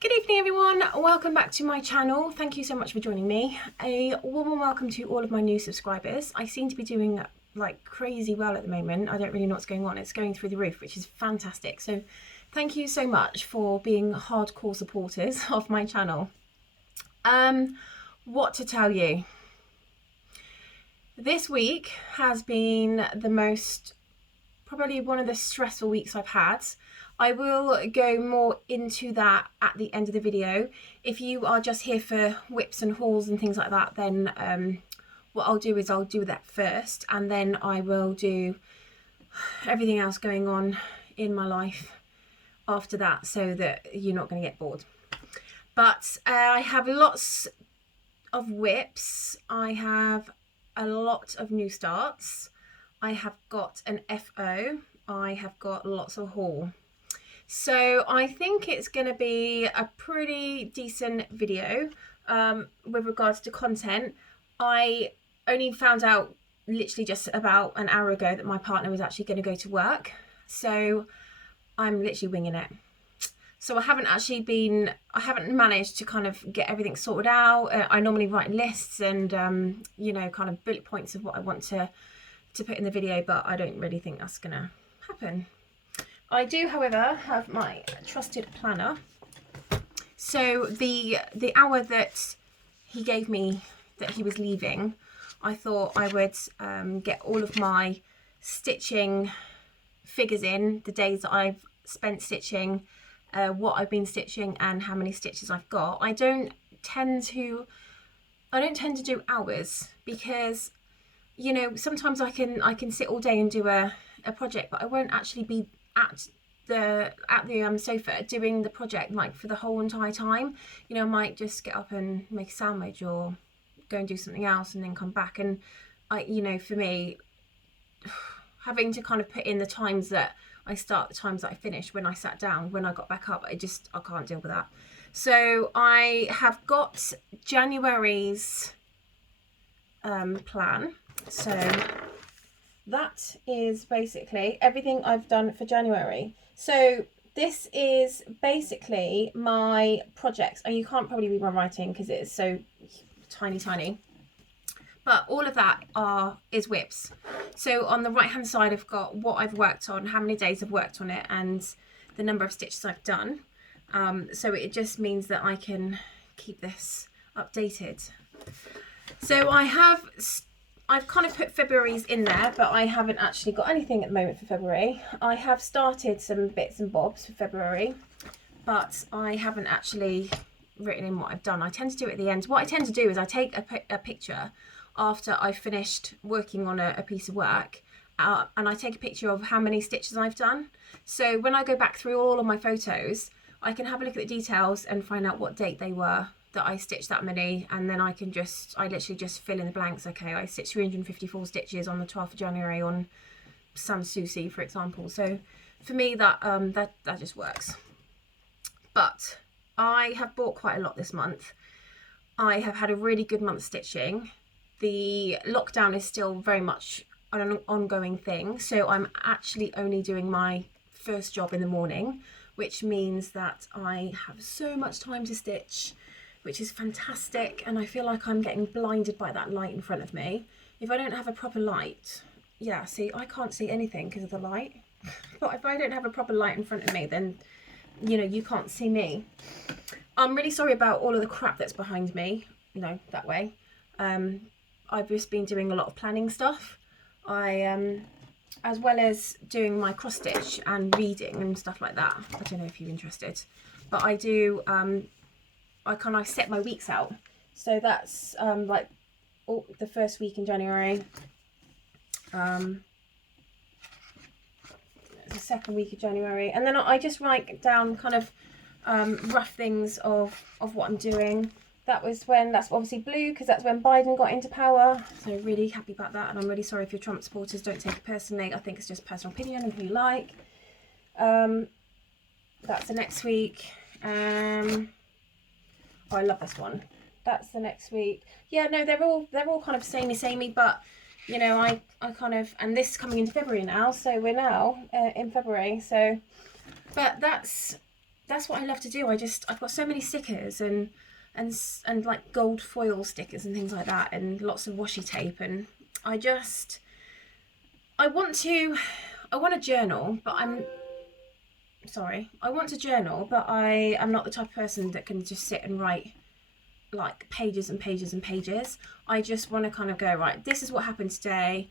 Good evening everyone, welcome back to my channel. Thank you so much for joining me. A warm welcome to all of my new subscribers. I seem to be doing like crazy well at the moment. I don't really know what's going on. It's going through the roof, which is fantastic. So thank you so much for being hardcore supporters of my channel. What to tell you? This week has been probably one of the stressful weeks I've had. I will go more into that at the end of the video. If you are just here for whips and hauls and things like that, then what I'll do is I'll do that first, and then I will do everything else going on in my life after that, so that you're not going to get bored. But I have lots of whips. I have a lot of new starts. I have got an FO. I have got lots of haul. So I think it's going to be a pretty decent video with regards to content. I only found out literally just about an hour ago that my partner was actually going to go to work. So I'm literally winging it. So I haven't managed to kind of get everything sorted out. I normally write lists and, you know, kind of bullet points of what I want to put in the video, but I don't really think that's going to happen. I do, however, have my trusted planner. So the hour that he gave me that he was leaving, I thought I would get all of my stitching figures in, the days that I've spent stitching, what I've been stitching and how many stitches I've got. I don't tend to do hours because, you know, sometimes I can sit all day and do a project, but I won't actually be at the sofa doing the project like for the whole entire time. You know, I might just get up and make a sandwich or go and do something else and then come back. And you know, for me, having to kind of put in the times that I start, the times that I finish, when I sat down, when I got back up, I can't deal with that. So I have got January's plan. So that is basically everything I've done for January. So this is basically my projects, and you can't probably read my writing because it is so tiny. But all of that is whips. So on the right hand side, I've got what I've worked on, how many days I've worked on it, and the number of stitches I've done. So it just means that I can keep this updated. So I've kind of put February's in there, but I haven't actually got anything at the moment for February. I have started some bits and bobs for February, but I haven't actually written in what I've done. I tend to do it at the end. What I tend to do is I take a picture after I've finished working on a piece of work, and I take a picture of how many stitches I've done. So when I go back through all of my photos, I can have a look at the details and find out what date they were that I stitched that many, and then I literally just fill in the blanks. Okay, I stitched 354 stitches on the 12th of January on some Soucis, for example. So for me that just works. But I have bought quite a lot this month. I have had a really good month stitching. The lockdown is still very much an ongoing thing, so I'm actually only doing my first job in the morning, which means that I have so much time to stitch, which is fantastic. And I feel like I'm getting blinded by that light in front of me. If I don't have a proper light, yeah, see, I can't see anything because of the light. But if I don't have a proper light in front of me, then, you know, you can't see me. I'm really sorry about all of the crap that's behind me, you know, that way. I've just been doing a lot of planning stuff. As well as doing my cross stitch and reading and stuff like that. I don't know if you're interested, but I do, I kind of set my weeks out. So that's like the first week in January, the second week of January, and then I just write down kind of rough things of what I'm doing. That's obviously blue because that's when Biden got into power. So really happy about that, and I'm really sorry if you're Trump supporters. Don't take it personally. I think it's just personal opinion and who you like. That's the next week. Oh, I love this one. That's the next week. Yeah, no, they're all kind of samey, but you know, I kind of, and this is coming into February now, so we're now in February. So, but that's that's what I love to do. I've got so many stickers and like gold foil stickers and things like that, and lots of washi tape, and I want to journal, but I want to journal, but I am not the type of person that can just sit and write like pages and pages and pages. I just want to kind of go, right, this is what happened today.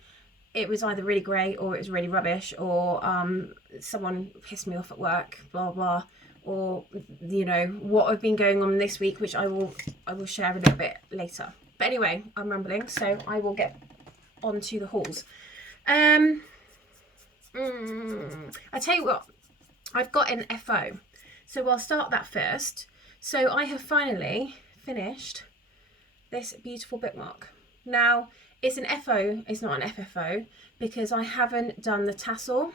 It was either really great or it was really rubbish, or someone pissed me off at work, blah blah, or you know what I've been going on this week, which I will share a little bit later. But anyway, I'm rambling, so I will get on to the hauls. I tell you what, I've got an FO, so I'll start that first. So I have finally finished this beautiful bookmark. Now it's an FO, it's not an FFO, because I haven't done the tassel.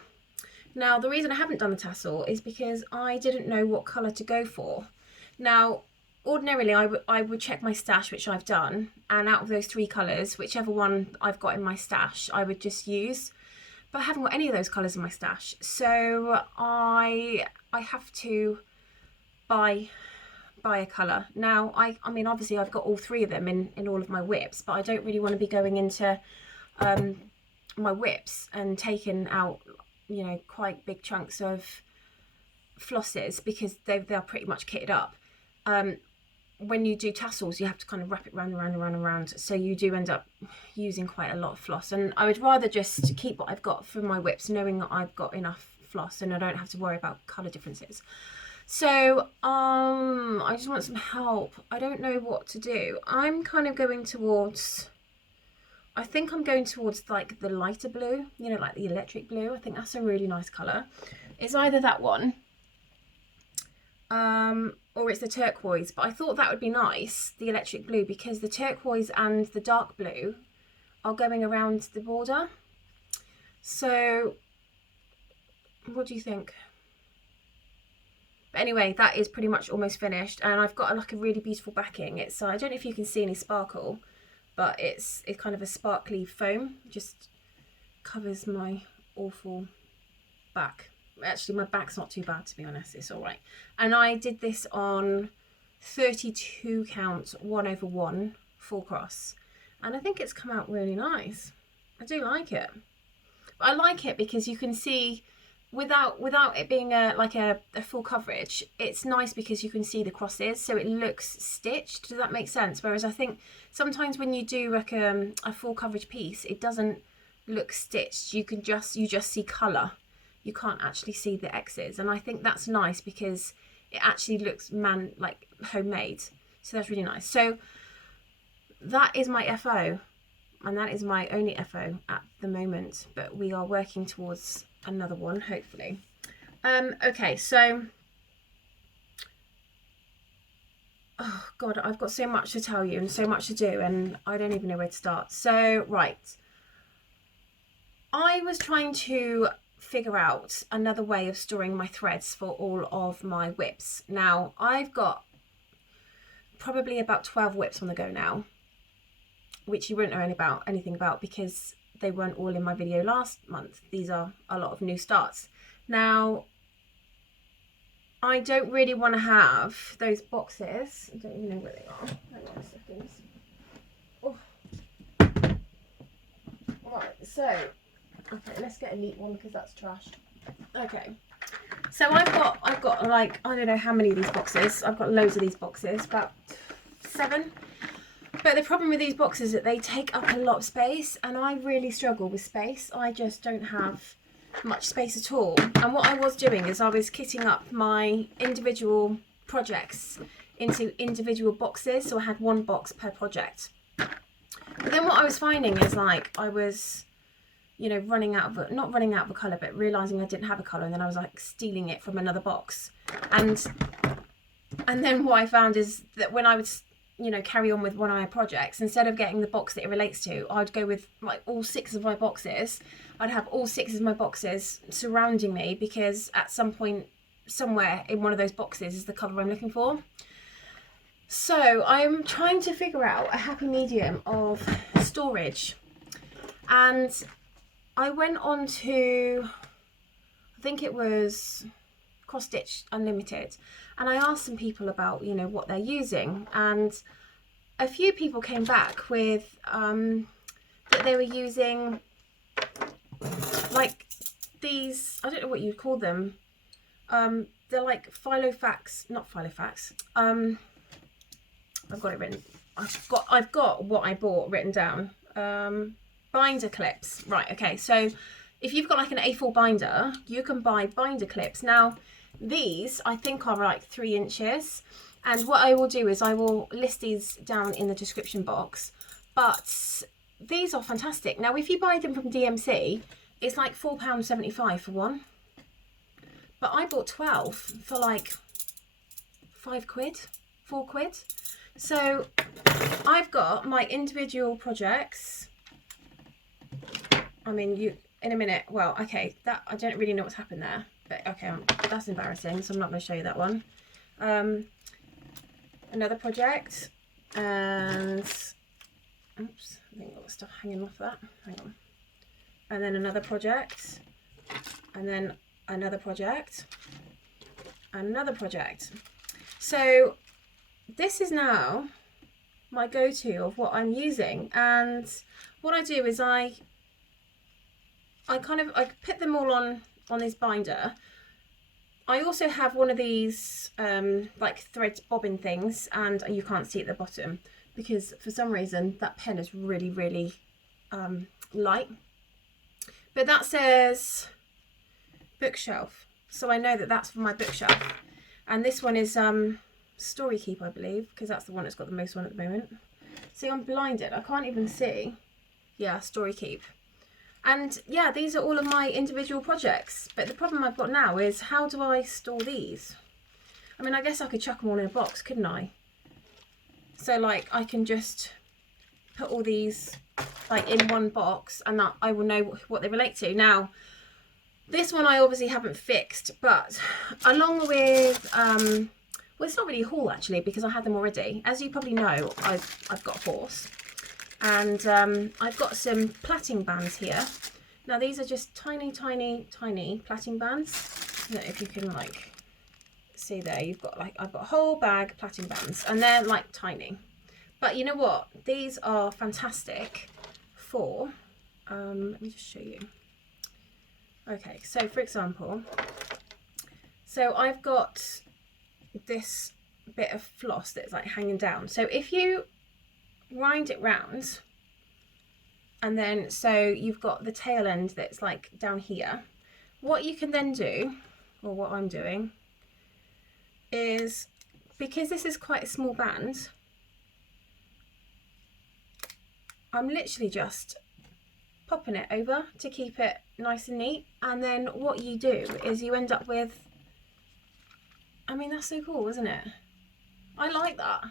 Now the reason I haven't done the tassel is because I didn't know what colour to go for. Now ordinarily I would check my stash, which I've done, and out of those 3 colours, whichever one I've got in my stash I would just use, but I haven't got any of those colours in my stash, so I have to buy a colour. Now I mean obviously I've got all 3 of them in all of my whips, but I don't really want to be going into my whips and taking out, you know, quite big chunks of flosses, because they're pretty much kitted up. When you do tassels you have to kind of wrap it round and round and round and round, so you do end up using quite a lot of floss, and I would rather just keep what I've got for my whips, knowing that I've got enough floss and I don't have to worry about colour differences. So I just want some help. I don't know what to do. I'm kind of going towards, I think I'm going towards like the lighter blue, you know, like the electric blue. I think that's a really nice colour. It's either that one or it's the turquoise, but I thought that would be nice, the electric blue, because the turquoise and the dark blue are going around the border. So what do you think? But anyway, that is pretty much almost finished, and I've got like a really beautiful backing. It's I don't know if you can see any sparkle, but it's kind of a sparkly foam, just covers my awful back. Actually my back's not too bad, to be honest, it's all right. And I did this on 32 count 1/1 full cross, and I think it's come out really nice. I do like it. I like it because you can see without it being like a full coverage, it's nice because you can see the crosses, so it looks stitched. Does that make sense? Whereas I think sometimes when you do like a full coverage piece, it doesn't look stitched. You just see colour. You can't actually see the X's, and I think that's nice because it actually looks like homemade. So that's really nice. So that is my FO, and that is my only FO at the moment, but we are working towards another one, hopefully. Okay, so oh god, I've got so much to tell you and so much to do, and I don't even know where to start. So right, I was trying to figure out another way of storing my threads for all of my whips. Now I've got probably about 12 whips on the go now, which you won't know anything about because they weren't all in my video last month. These are a lot of new starts. Now I don't really want to have those boxes. I don't even know where they are. Hang on a second. Oh. Right, so okay, let's get a neat one because that's trash. Okay, so I've got like, I don't know how many of these boxes. I've got loads of these boxes, about 7. But the problem with these boxes is that they take up a lot of space, and I really struggle with space. I just don't have much space at all. And what I was doing is I was kitting up my individual projects into individual boxes, so I had 1 box per project. But then what I was finding is like I was, you know, not running out of a colour, but realising I didn't have a colour, and then I was like stealing it from another box. And then what I found is that when I would, you know, carry on with one of my projects, instead of getting the box that it relates to, I'd go with like all 6 of my boxes. I'd have all 6 of my boxes surrounding me, because at some point somewhere in one of those boxes is the colour I'm looking for. So I'm trying to figure out a happy medium of storage, and I went on to, I think it was Cross Stitch Unlimited, and I asked some people about, you know, what they're using, and a few people came back with that they were using like these, I don't know what you'd call them, they're like not Filofax, I've got it written, I've got what I bought written down, binder clips, right? Okay, so if you've got like an A4 binder, you can buy binder clips. Now these I think are like 3 inches, and what I will do is I will list these down in the description box, but these are fantastic. Now if you buy them from DMC, it's like £4.75 for one, but I bought 12 for like £5, £4. So I've got my individual projects. I mean, you in a minute, well, okay, that I don't really know what's happened there, but okay, that's embarrassing, so I'm not going to show you that one. Another project, and oops, I think I've got stuff hanging off that, hang on. And then another project, and then another project, and another project. So this is now my go-to of what I'm using, and what I do is I put them all on this binder. I also have one of these like thread bobbin things, and you can't see at the bottom because for some reason that pen is really light, but that says bookshelf, so I know that that's for my bookshelf. And this one is Storykeep, I believe, because that's the one that's got the most on at the moment. See, I'm blinded, I can't even see. Yeah, Storykeep. And yeah, these are all of my individual projects, but the problem I've got now is, how do I store these? I mean, I guess I could chuck them all in a box, couldn't I? So like I can just put all these like in one box, and that I will know what they relate to. Now this one I obviously haven't fixed, but along with well, it's not really a haul actually, because I had them already. As you probably know, I've got a horse, and I've got some plaiting bands here. Now these are just tiny plaiting bands. I don't know if you can like see there, you've got like, I've got a whole bag of plaiting bands, and they're like tiny, but you know what, these are fantastic for let me just show you. Okay, so for example, so I've got this bit of floss that's like hanging down, so if you wind it round, and then so you've got the tail end that's like down here, what you can then do, or what I'm doing, is, because this is quite a small band, I'm literally just popping it over to keep it nice and neat. And then what you do is you end up with, I mean, that's so cool, isn't it? I like that.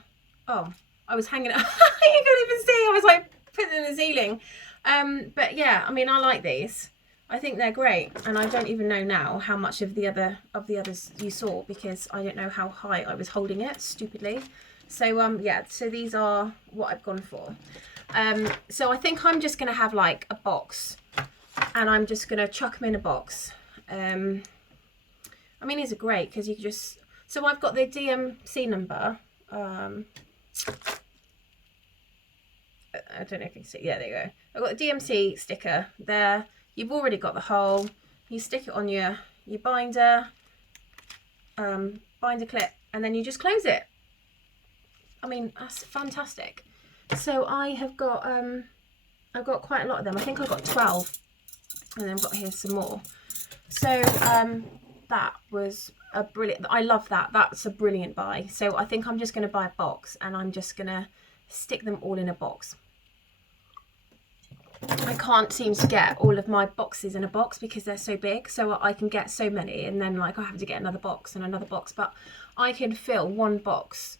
Oh, I was hanging it. You can't even see, I was like putting it in the ceiling. But yeah, I mean, I like these. I think they're great, and I don't even know now how much of the others you saw, because I don't know how high I was holding it stupidly. So yeah, so these are what I've gone for. So I think I'm just gonna have like a box, and I'm just gonna chuck them in a box. I mean, these are great because you can just, so I've got the DMC number. I don't know if you can see, yeah, there you go. I've got a DMC sticker there. You've already got the hole. You stick it on your binder, binder clip, and then you just close it. I mean, that's fantastic. So I have got, I've got quite a lot of them. I think I've got 12, and then I've got here some more. So that was a brilliant, I love that. That's a brilliant buy. So I think I'm just going to buy a box, and I'm just going to stick them all in a box. I can't seem to get all of my boxes in a box because they're so big, so I can get so many, and then like I have to get another box and another box, but I can fill one box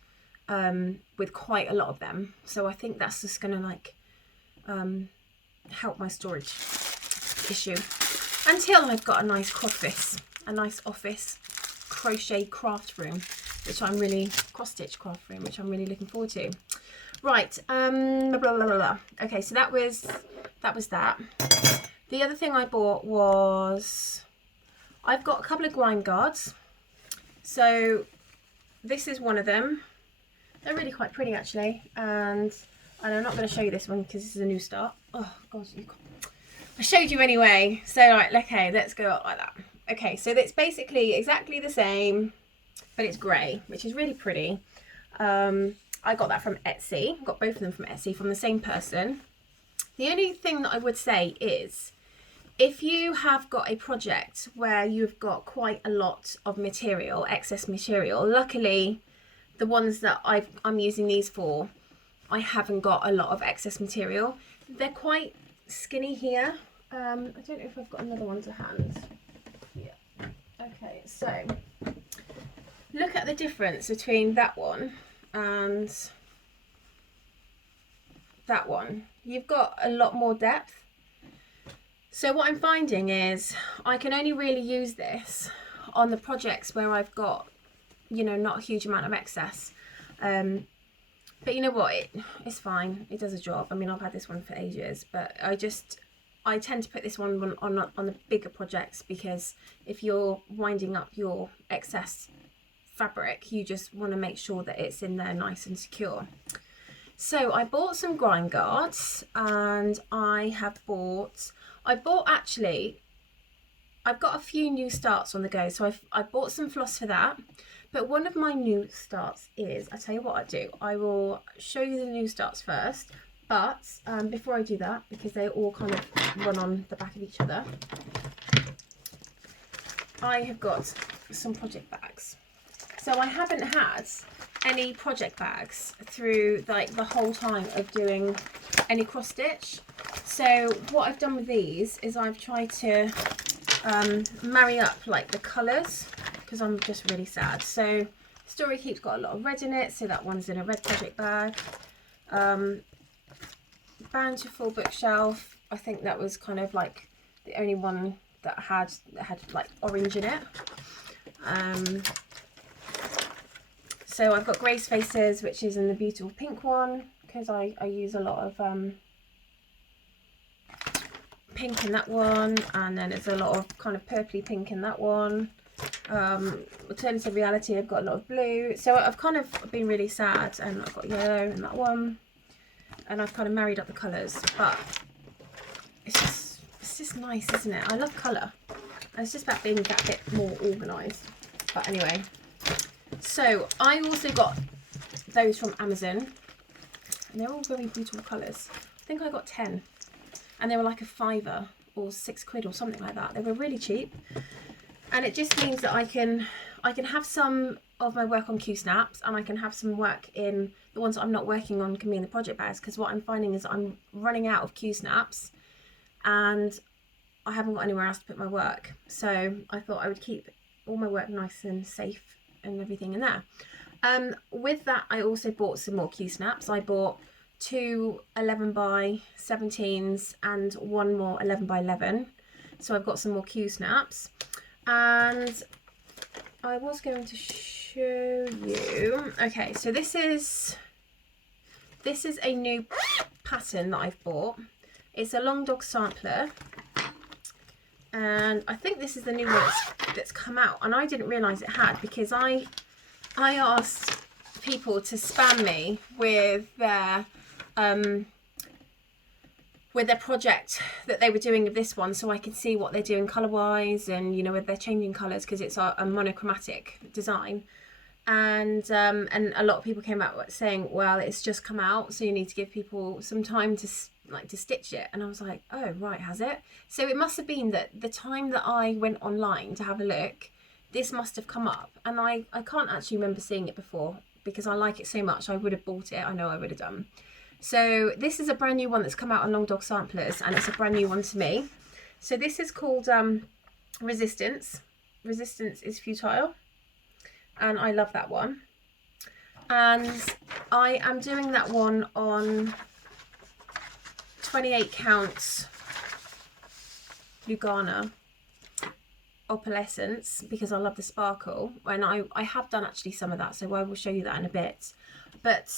with quite a lot of them. So I think that's just gonna like help my storage issue until I've got a nice office crochet craft room, which I'm really, cross stitch craft room, which I'm really looking forward to. Right, blah, blah, blah, blah. Okay, so that was that. The other thing I bought was, I've got a couple of grind guards. So this is one of them. They're really quite pretty actually, and I'm not going to show you this one because this is a new start. Oh god, I showed you anyway. So right, okay, let's go up like that. Okay, so it's basically exactly the same, but it's grey, which is really pretty. I got that from Etsy. I got both of them from Etsy from the same person. The only thing that I would say is, if you have got a project where you've got quite a lot of material, excess material, luckily the ones that I'm using these for, I haven't got a lot of excess material. They're quite skinny here. I don't know if I've got another one to hand. Yeah. Okay, so look at the difference between that one and that one. You've got a lot more depth. So what I'm finding is I can only really use this on the projects where I've got, you know, not a huge amount of excess. But you know what, it's fine. It does a job. I mean, I've had this one for ages, but I tend to put this one on the bigger projects, because if you're winding up your excess fabric, you just want to make sure that it's in there nice and secure. So I bought some grind guards, and I've got a few new starts on the go. So I bought some floss for that. But one of my new starts is, I tell you what I do, I will show you the new starts first. But before I do that, because they all kind of run on the back of each other, I have got some project bags. So I haven't had any project bags through like the whole time of doing any cross stitch. So what I've done with these is I've tried to marry up like the colours, because I'm just really sad. So Storykeep's got a lot of red in it, so that one's in a red project bag. Bountiful Bookshelf, I think that was kind of like the only one that had like orange in it. So I've got Grace Faces, which is in the beautiful pink one, because I use a lot of pink in that one, and then there's a lot of kind of purpley pink in that one. Alternative Reality, I've got a lot of blue. So I've kind of been really sad, and I've got yellow in that one, and I've kind of married up the colours. But it's just nice, isn't it? I love colour, and it's just about being that bit more organised. But anyway, so I also got those from Amazon, and they're all very beautiful colours. I think I got 10, and they were like a £5 or £6 or something like that. They were really cheap. And it just means that I can have some of my work on Q-snaps, and I can have some work in the ones that I'm not working on can be in the project bags, because what I'm finding is I'm running out of Q-snaps and I haven't got anywhere else to put my work. So I thought I would keep all my work nice and safe and everything in there. With that, I also bought some more Q-snaps. I bought 2 11x17s and one more 11x11. So I've got some more Q-snaps. And I was going to show you. Okay, so this is a new pattern that I've bought. It's a long dog sampler, and I think this is the new one that's come out, and I didn't realise it had, because I asked people to spam me with their project that they were doing of this one, so I could see what they're doing colour wise, and you know, if they're changing colours, because it's a monochromatic design. And a lot of people came out saying, well, it's just come out, so you need to give people some time to stitch it. And I was like, oh right, has it? So it must have been that the time that I went online to have a look, this must have come up, and I can't actually remember seeing it before, because I like it so much. I would have bought it, I know I would have done. So this is a brand new one that's come out on Long Dog Samplers, and it's a brand new one to me. So this is called Resistance. Resistance is Futile, and I love that one. And I am doing that one on 28 counts Lugana opalescence, because I love the sparkle, and I have done actually some of that, so I will show you that in a bit. But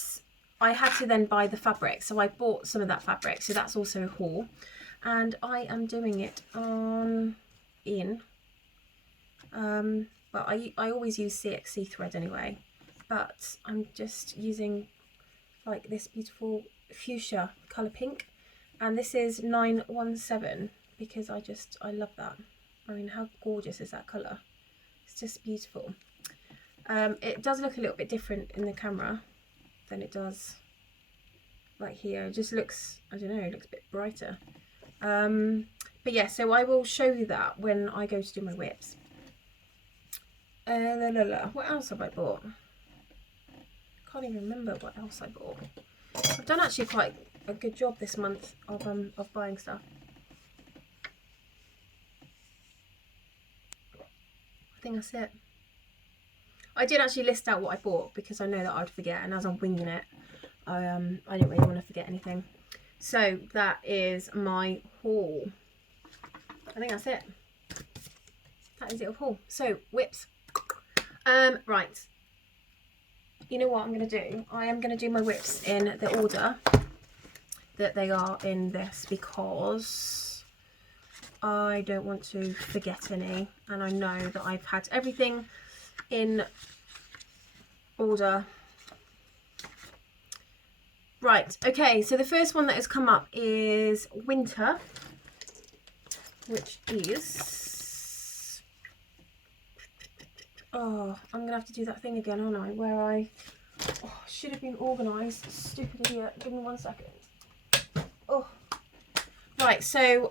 I had to then buy the fabric, so I bought some of that fabric, so that's also a haul. And I am doing it but I always use CXC thread anyway, but I'm just using like this beautiful fuchsia colour pink, and this is 917 because I love that. I mean, how gorgeous is that colour? It's just beautiful. It does look a little bit different in the camera than it does like here. It just looks, I don't know, it looks a bit brighter. But yeah, so I will show you that when I go to do my whips. What else have I bought? Can't even remember what else I bought. I've done actually quite a good job this month of buying stuff. I think that's it. I did actually list out what I bought because I know that I'd forget, and as I'm winging it, I didn't really want to forget anything. So that is my haul. I think that's it. That is it of haul. So whips. Right. You know what I'm going to do? I am going to do my whips in the order that they are in this because I don't want to forget any, and I know that I've had everything in order. Right, okay, so the first one that has come up is winter, which is, oh, I'm gonna have to do that thing again, aren't I, where I should have been organised. Stupid idiot. Give me 1 second. Oh, right, so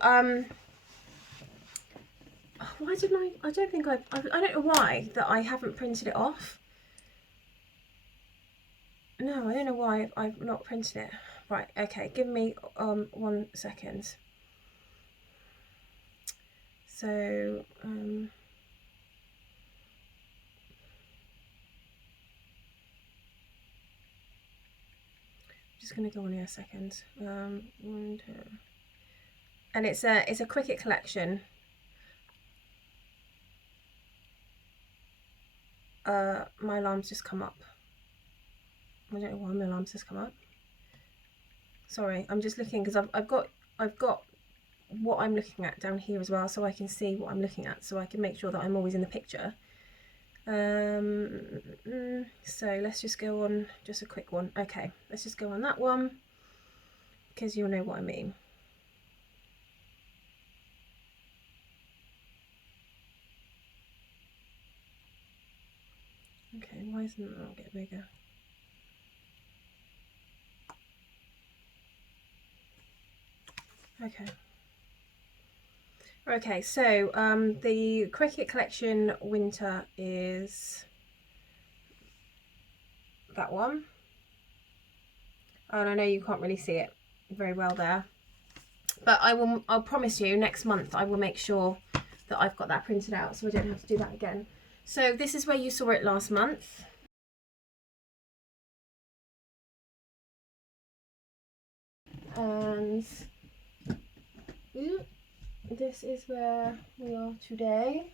why didn't I don't think I don't know why that I haven't printed it off. No, I don't know why I've not printed it. Right, okay, give me 1 second. So just gonna go on here a second. And it's a cricket collection. My alarm's just come up. I don't know why my alarm's just come up. Sorry, I'm just looking because I've got what I'm looking at down here as well, so I can see what I'm looking at, so I can make sure that I'm always in the picture. So let's just go on just a quick one. Okay, let's just go on that one because you'll know what I mean. Okay, why isn't that not getting bigger? Okay. Okay, so the cricket collection winter is that one. And I know you can't really see it very well there, but I'll promise you next month I will make sure that I've got that printed out so I don't have to do that again. So this is where you saw it last month. And this is where we are today.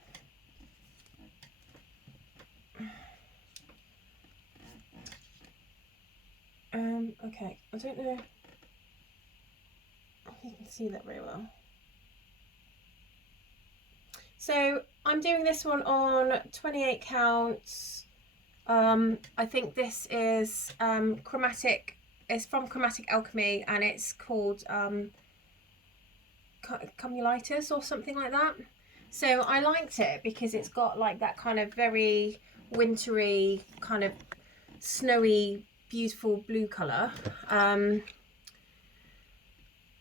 Okay, I don't know if you can see that very well. So I'm doing this one on 28 counts. I think this is chromatic. It's from Chromatic Alchemy, and it's called cumulitis or something like that. So I liked it because it's got like that kind of very wintry, kind of snowy, beautiful blue colour.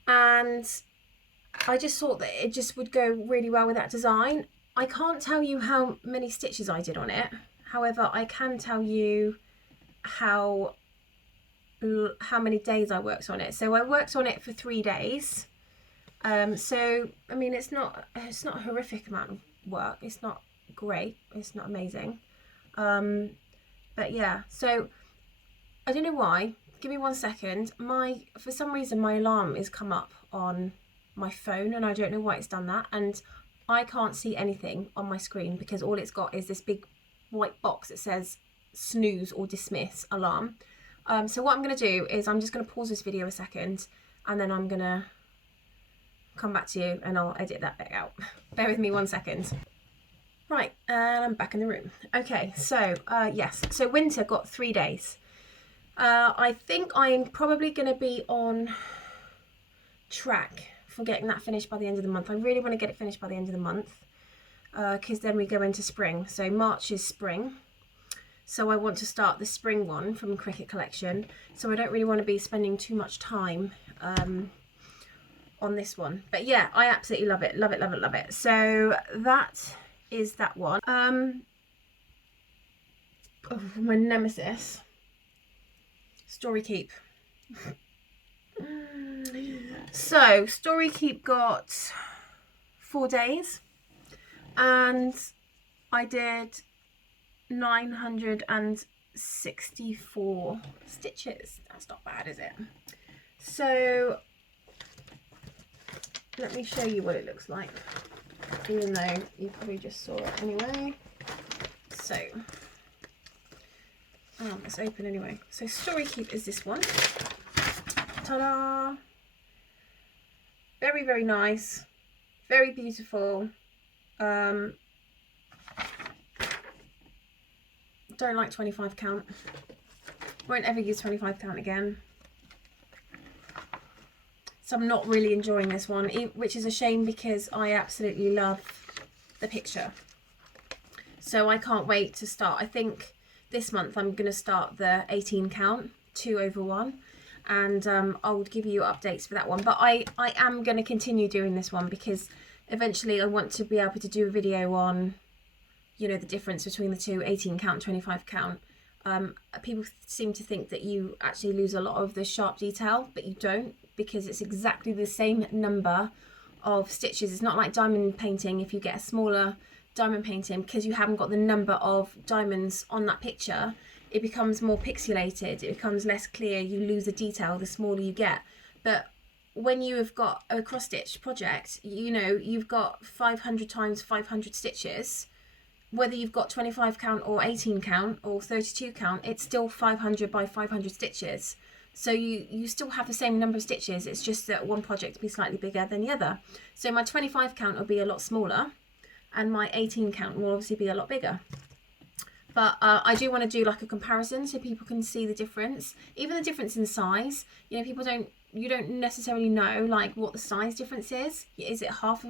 And I just thought that it just would go really well with that design. I can't tell you how many stitches I did on it. However, I can tell you how many days I worked on it. So I worked on it for 3 days. So I mean, it's not a horrific amount of work. It's not great. It's not amazing. But yeah, so I don't know why. Give me 1 second. For some reason my alarm is come up on my phone, and I don't know why it's done that, and I can't see anything on my screen because all it's got is this big white box that says snooze or dismiss alarm. So what I'm going to do is I'm just going to pause this video a second, and then I'm going to come back to you and I'll edit that bit out. Bear with me 1 second. Right, and I'm back in the room. Okay, so yes, so winter got 3 days. I think I'm probably going to be on track for getting that finished by the end of the month. I really want to get it finished by the end of the month because then we go into spring. So March is spring. So I want to start the spring one from Cricket Collection. So I don't really want to be spending too much time on this one. But yeah, I absolutely love it. Love it, love it, love it. So that is that one. Oh, my nemesis. Storykeep. So Storykeep got 4 days and I did 964 stitches. That's not bad, is it? So let me show you what it looks like, even though you probably just saw it anyway. So let's open anyway. So Storykeep is this one. Ta-da! Very, very nice. Very beautiful. Don't like 25 count. Won't ever use 25 count again. So I'm not really enjoying this one, which is a shame because I absolutely love the picture. So I can't wait to start. I think this month I'm going to start the 18 count, 2/1. And I'll give you updates for that one. But I am going to continue doing this one because eventually I want to be able to do a video on, you know, the difference between the two, 18 count, 25 count. People seem to think that you actually lose a lot of the sharp detail, but you don't, because it's exactly the same number of stitches. It's not like diamond painting. If you get a smaller diamond painting, because you haven't got the number of diamonds on that picture, it becomes more pixelated, it becomes less clear, you lose the detail the smaller you get. But when you have got a cross stitch project, you know, you've got 500 times 500 stitches, whether you've got 25 count or 18 count or 32 count, it's still 500 by 500 stitches. So you still have the same number of stitches, it's just that one project will be slightly bigger than the other. So my 25 count will be a lot smaller and my 18 count will obviously be a lot bigger. But I do want to do like a comparison so people can see the difference, even the difference in size. You know, you don't necessarily know like what the size difference is. Is it half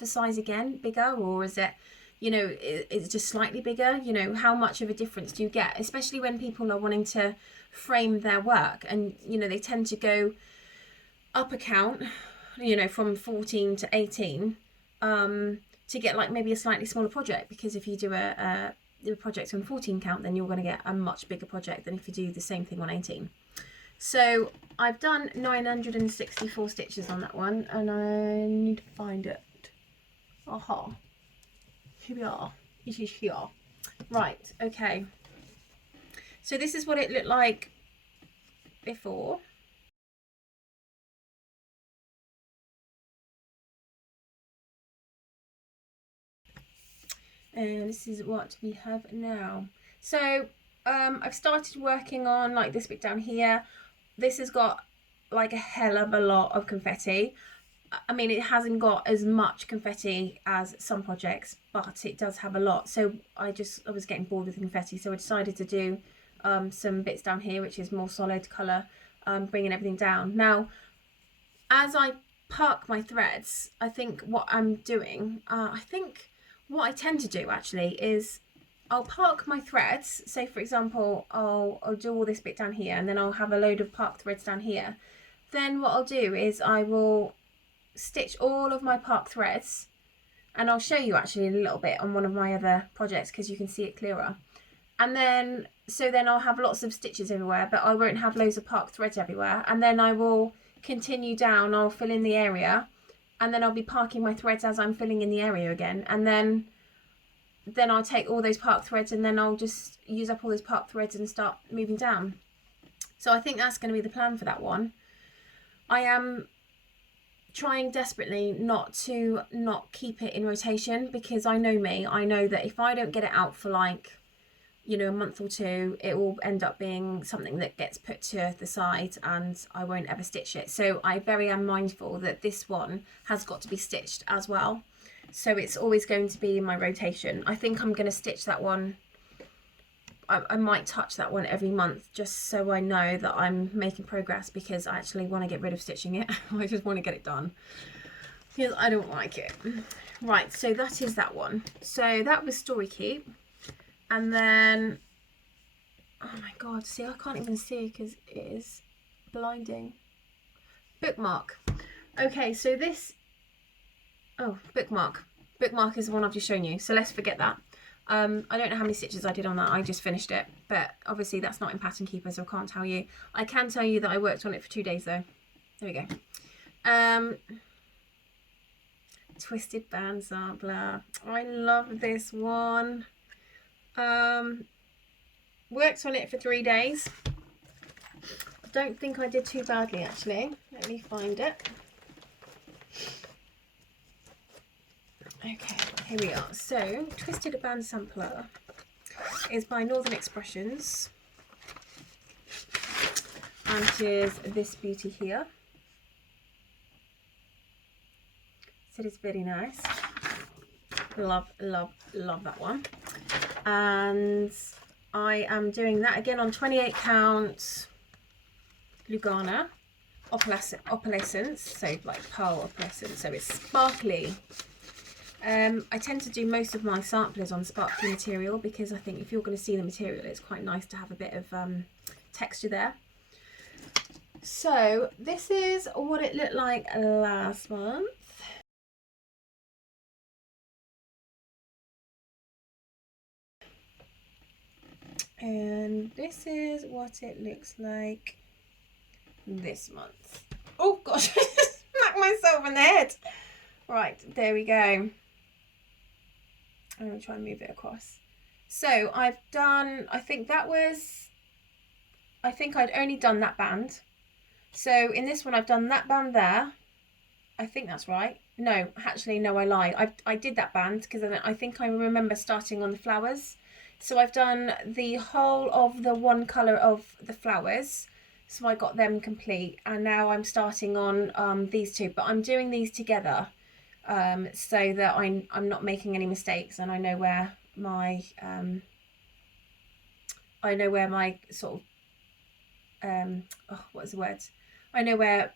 a size again bigger, or is it, you know, it's just slightly bigger? You know, how much of a difference do you get, especially when people are wanting to frame their work and, you know, they tend to go up a count, you know, from 14 to 18 to get like maybe a slightly smaller project, because if you do a project on 14 count, then you're going to get a much bigger project than if you do the same thing on 18. So I've done 964 stitches on that one, and I need to find it. Aha, here we are. It is here. Right, okay. So this is what it looked like before. And this is what we have now. So I've started working on like this bit down here. This has got like a hell of a lot of confetti. I mean, it hasn't got as much confetti as some projects, but it does have a lot. So I was getting bored with confetti, so I decided to do some bits down here, which is more solid colour, bringing everything down. Now, as I park my threads, I think what I'm doing, what I tend to do actually is I'll park my threads. So for example, I'll do all this bit down here, and then I'll have a load of park threads down here. Then what I'll do is I will stitch all of my park threads, and I'll show you actually a little bit on one of my other projects because you can see it clearer. And then I'll have lots of stitches everywhere, but I won't have loads of park threads everywhere. And then I will continue down, I'll fill in the area, and then I'll be parking my threads as I'm filling in the area again. And then I'll take all those park threads, and then I'll just use up all those park threads and start moving down. So I think that's going to be the plan for that one. I am trying desperately not to keep it in rotation, because I know me, I know that if I don't get it out for like, you know, a month or two, it will end up being something that gets put to the side and I won't ever stitch it. So I am mindful that this one has got to be stitched as well. So it's always going to be in my rotation. I think I'm going to stitch that one. I might touch that one every month just so I know that I'm making progress, because I actually want to get rid of stitching it. I just want to get it done because I don't like it. Right, so that is that one. So that was Storykeep. And then, oh my god, see, I can't even see because it is blinding. Bookmark. Okay, so this, oh, bookmark. Bookmark is the one I've just shown you, so let's forget that. I don't know how many stitches I did on that. I just finished it, but obviously that's not in Pattern Keeper, so I can't tell you. I can tell you that I worked on it for 2 days though. There we go. Twisted Band Sampler. I love this one. Worked on it for 3 days. I don't think I did too badly actually. Let me find it. Okay, here we are. So, Twisted Band Sampler is by Northern Expressions. And it is this beauty here. So it is very nice. Love, love, love that one. And I am doing that again on 28 count Lugana opalescence, so like pearl opalescence, so it's sparkly. I tend to do most of my samplers on sparkly material because I think if you're going to see the material, it's quite nice to have a bit of texture there. So this is what it looked like last month. And this is what it looks like this month. Oh gosh, I just smacked myself in the head. Right, there we go. I'm going to try and move it across. So I've done, I think I'd only done that band. So in this one I've done that band there. I think that's right. No, actually, no, I lie. I did that band because I think I remember starting on the flowers. So I've done the whole of the one colour of the flowers. So I got them complete. And now I'm starting on these two. But I'm doing these together so that I'm not making any mistakes. And I know where my sort of, what's the word? I know where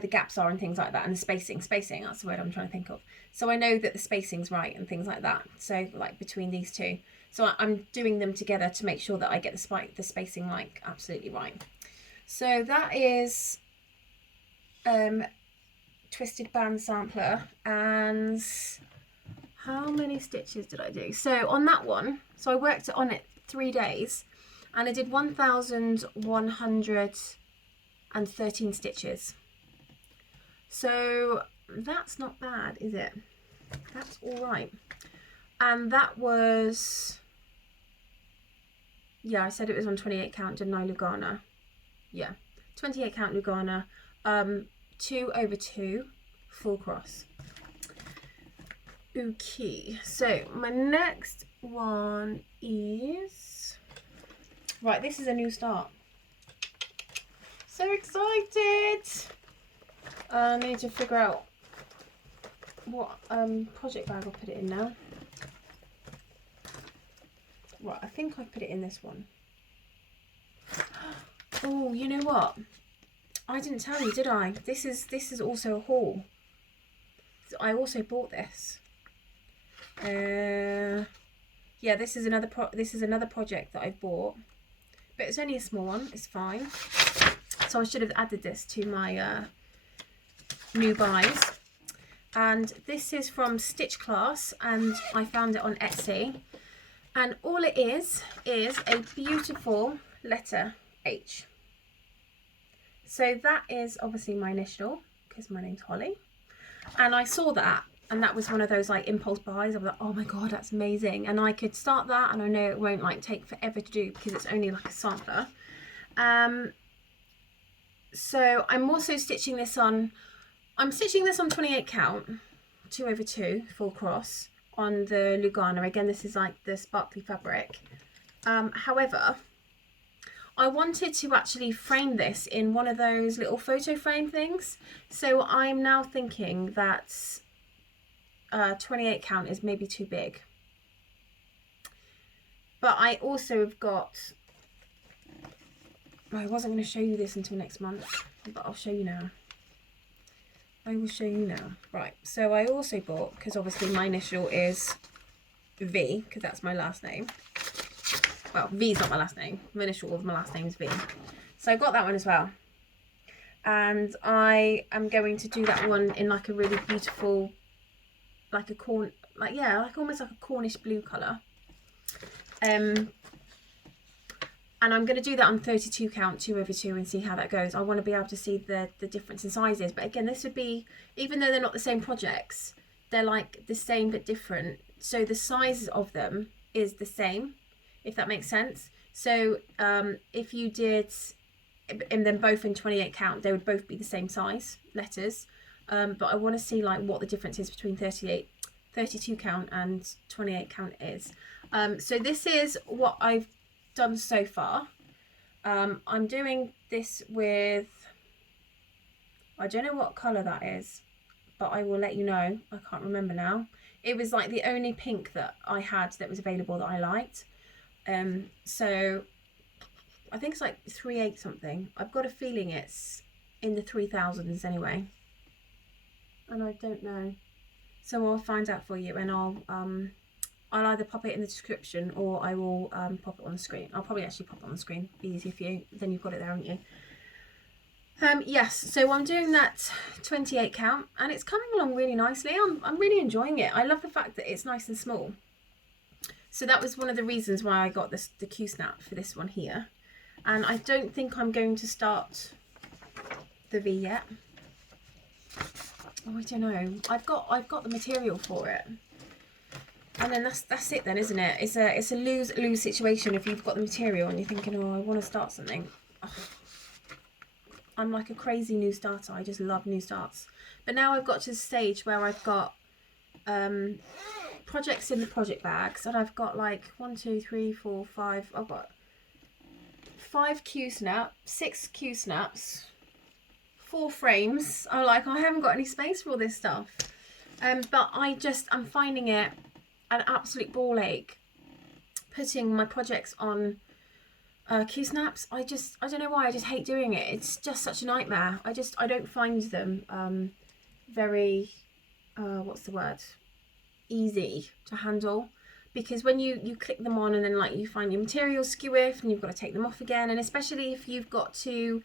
the gaps are and things like that, and the spacing, that's the word I'm trying to think of. So I know that the spacing's right and things like that. So like between these two. So I'm doing them together to make sure that I get the spacing like absolutely right. So that is Twisted Band Sampler. And how many stitches did I do? So on that one, so I worked on it 3 days and I did 1,113 stitches. So that's not bad, is it? That's all right. And that was, yeah, I said it was on 28 count, didn't I, Lugana? Yeah, 28 count Lugana, 2/2 full cross. Okay, so my next one is, right, this is a new start. So excited! I need to figure out what project bag I'll put it in now. Right, I think I put it in this one. Oh, you know what? I didn't tell you, did I? This is also a haul. I also bought this. Yeah, this is another project that I bought, but it's only a small one. It's fine. So I should have added this to my new buys. And this is from Stitch Class, and I found it on Etsy. And all it is a beautiful letter H. So that is obviously my initial, because my name's Holly. And I saw that, and that was one of those like impulse buys. I was like, oh my god, that's amazing. And I could start that, and I know it won't like take forever to do because it's only like a sampler. So I'm also stitching this on, 28 count, 2/2 full cross on the Lugana. Again, this is like the sparkly fabric. However, I wanted to actually frame this in one of those little photo frame things. So I'm now thinking that 28 count is maybe too big. But I also have got, I wasn't going to show you this until next month, but I'll show you now. I will show you now. Right, so I also bought, because obviously my initial is V, because that's my last name. Well, V is not my last name. My initial of my last name is V. So I got that one as well. And I am going to do that one in like a really beautiful, like a almost like a Cornish blue colour. And I'm going to do that on 32 count 2/2 and see how that goes. I want to be able to see the difference in sizes. But again, this would be, even though they're not the same projects, they're like the same but different. So the size of them is the same, if that makes sense. So if you did, and then both in 28 count, they would both be the same size letters. But I want to see like what the difference is between 32 count and 28 count is. So this is what I've done so far. I'm doing this with, I don't know what colour that is, but I will let you know. I can't remember now. It was like the only pink that I had that was available that I liked. So I think it's like 3/8 something. I've got a feeling it's in the 3000s anyway. And I don't know. So I'll find out for you, and I'll either pop it in the description or I will pop it on the screen. I'll probably actually pop it on the screen. Be easy for you. Then you've got it there, haven't you? Yes, so I'm doing that 28 count and it's coming along really nicely. I'm really enjoying it. I love the fact that it's nice and small. So that was one of the reasons why I got the Q-snap for this one here. And I don't think I'm going to start the V yet. Oh, I don't know. I've got the material for it. And then that's it then, isn't it? It's a lose-lose situation if you've got the material and you're thinking, oh, I want to start something. Oh, I'm like a crazy new starter. I just love new starts. But now I've got to the stage where I've got projects in the project bags, and I've got like 1, 2, 3, 4, 5. I've got 5 Q-snaps, 6 Q-snaps, 4 frames. I'm like, I haven't got any space for all this stuff. But I'm finding it an absolute ball ache putting my projects on Q-snaps. I don't know why, I just hate doing it. It's just such a nightmare. I don't find them very what's the word, easy to handle, because when you click them on and then like you find your material skewiff and you've got to take them off again, and especially if you've got to,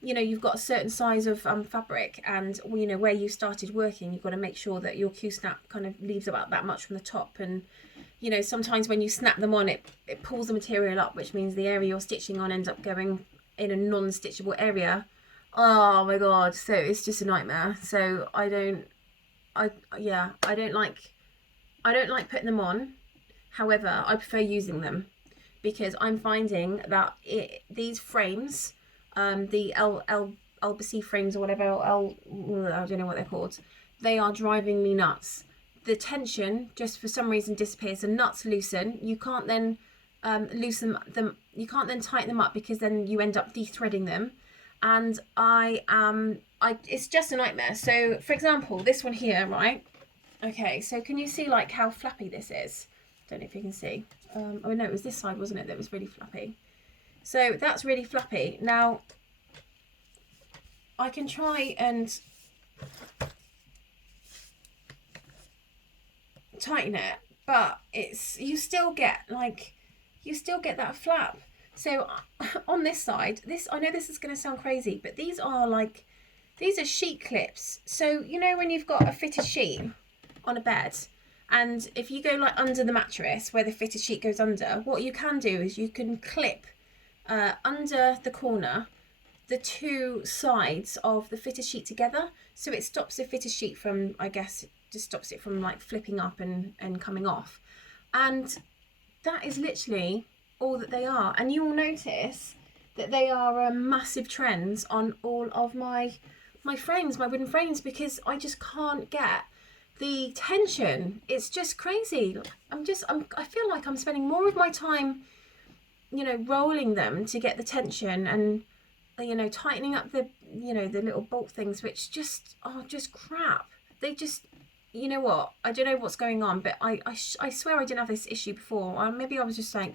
you know, you've got a certain size of fabric, and you know where you started working, you've got to make sure that your Q-snap kind of leaves about that much from the top, and you know sometimes when you snap them on, it pulls the material up, which means the area you're stitching on ends up going in a non-stitchable area. Oh my god, so it's just a nightmare. So I don't like putting them on. However, I prefer using them because I'm finding that these frames, the Elbessee frames or whatever, I don't know what they're called, they are driving me nuts. The tension just for some reason disappears. The nuts loosen. You can't then loosen them. You can't then tighten them up because then you end up de-threading them. And it's just a nightmare. So, for example, this one here, right? Okay, so can you see like how flappy this is? Don't know if you can see. Oh no, it was this side, wasn't it, that was really flappy. So that's really flappy. Now, I can try and tighten it, but you still get that flap. So on this side, I know this is going to sound crazy, but these are sheet clips. So you know when you've got a fitted sheet on a bed, and if you go like under the mattress where the fitted sheet goes under, what you can do is you can clip under the corner the 2 sides of the fitted sheet together, so it stops the fitted sheet from, I guess, just stops it from like flipping up and coming off. And that is literally all that they are. And you will notice that they are massive trends on all of my frames, my wooden frames, because I just can't get the tension. It's just crazy. I feel like I'm spending more of my time, you know, rolling them to get the tension and, you know, tightening up the, you know, the little bolt things, which just are just crap. They just, you know what, I don't know what's going on, but I swear I didn't have this issue before, or maybe I was just like,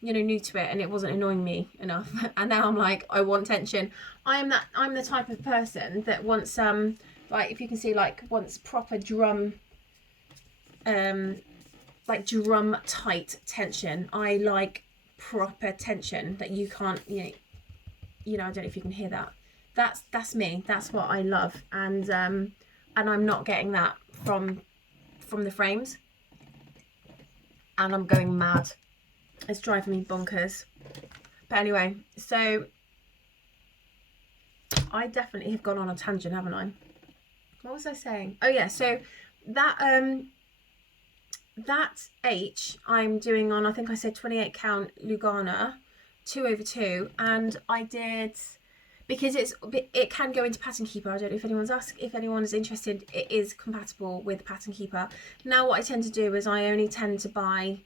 you know, new to it and it wasn't annoying me enough. And now I'm like, I want tension. I'm the type of person that wants like, if you can see, like, wants proper drum, like drum tight tension. I like proper tension that you can't, you know, I don't know if you can hear that. That's me. That's what I love. And I'm not getting that from the frames, and I'm going mad. It's driving me bonkers. But anyway, so I definitely have gone on a tangent, haven't I? What was I saying? Oh yeah, so that that H I'm doing on, I think I said 28 count Lugana 2/2, and I did, because it can go into Pattern Keeper. I don't know if anyone's asked, if anyone is interested. It is compatible with Pattern Keeper. Now what I tend to do is I only tend to buy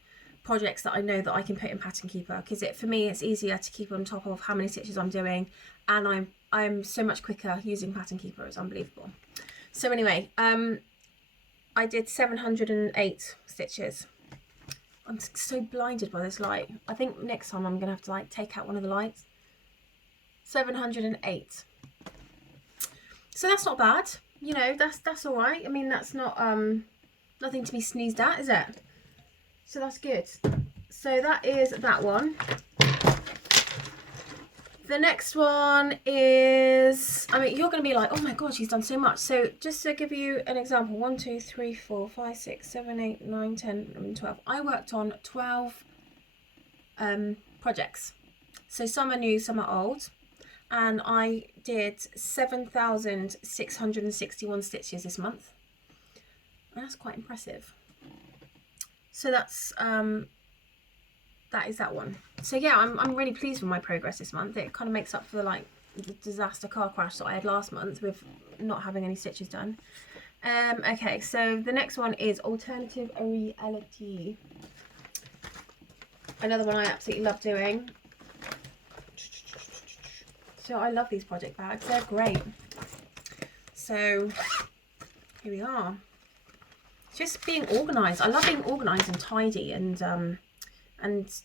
projects that I know that I can put in Pattern Keeper, because for me it's easier to keep on top of how many stitches I'm doing, and I'm so much quicker using Pattern Keeper. It's unbelievable. So anyway, I did 708 stitches. I'm so blinded by this light. I think next time I'm gonna have to like take out one of the lights. 708. So that's not bad, you know. That's all right. I mean, that's not nothing to be sneezed at, is it? So that's good. So that is that one. The next one is, I mean, you're going to be like, oh my god, she's done so much. So just to give you an example, 1 2 3 4 5 6 7 8 9 10 11 12. I worked on 12 projects. So some are new, some are old. And I did 7,661 stitches this month. And that's quite impressive. So that's that is that one. So yeah, I'm really pleased with my progress this month. It kind of makes up for the disaster car crash that I had last month with not having any stitches done. Okay, so the next one is Alternative Reality. Another one I absolutely love doing. So I love these project bags, they're great. So here we are. Just being organised. I love being organised and tidy, and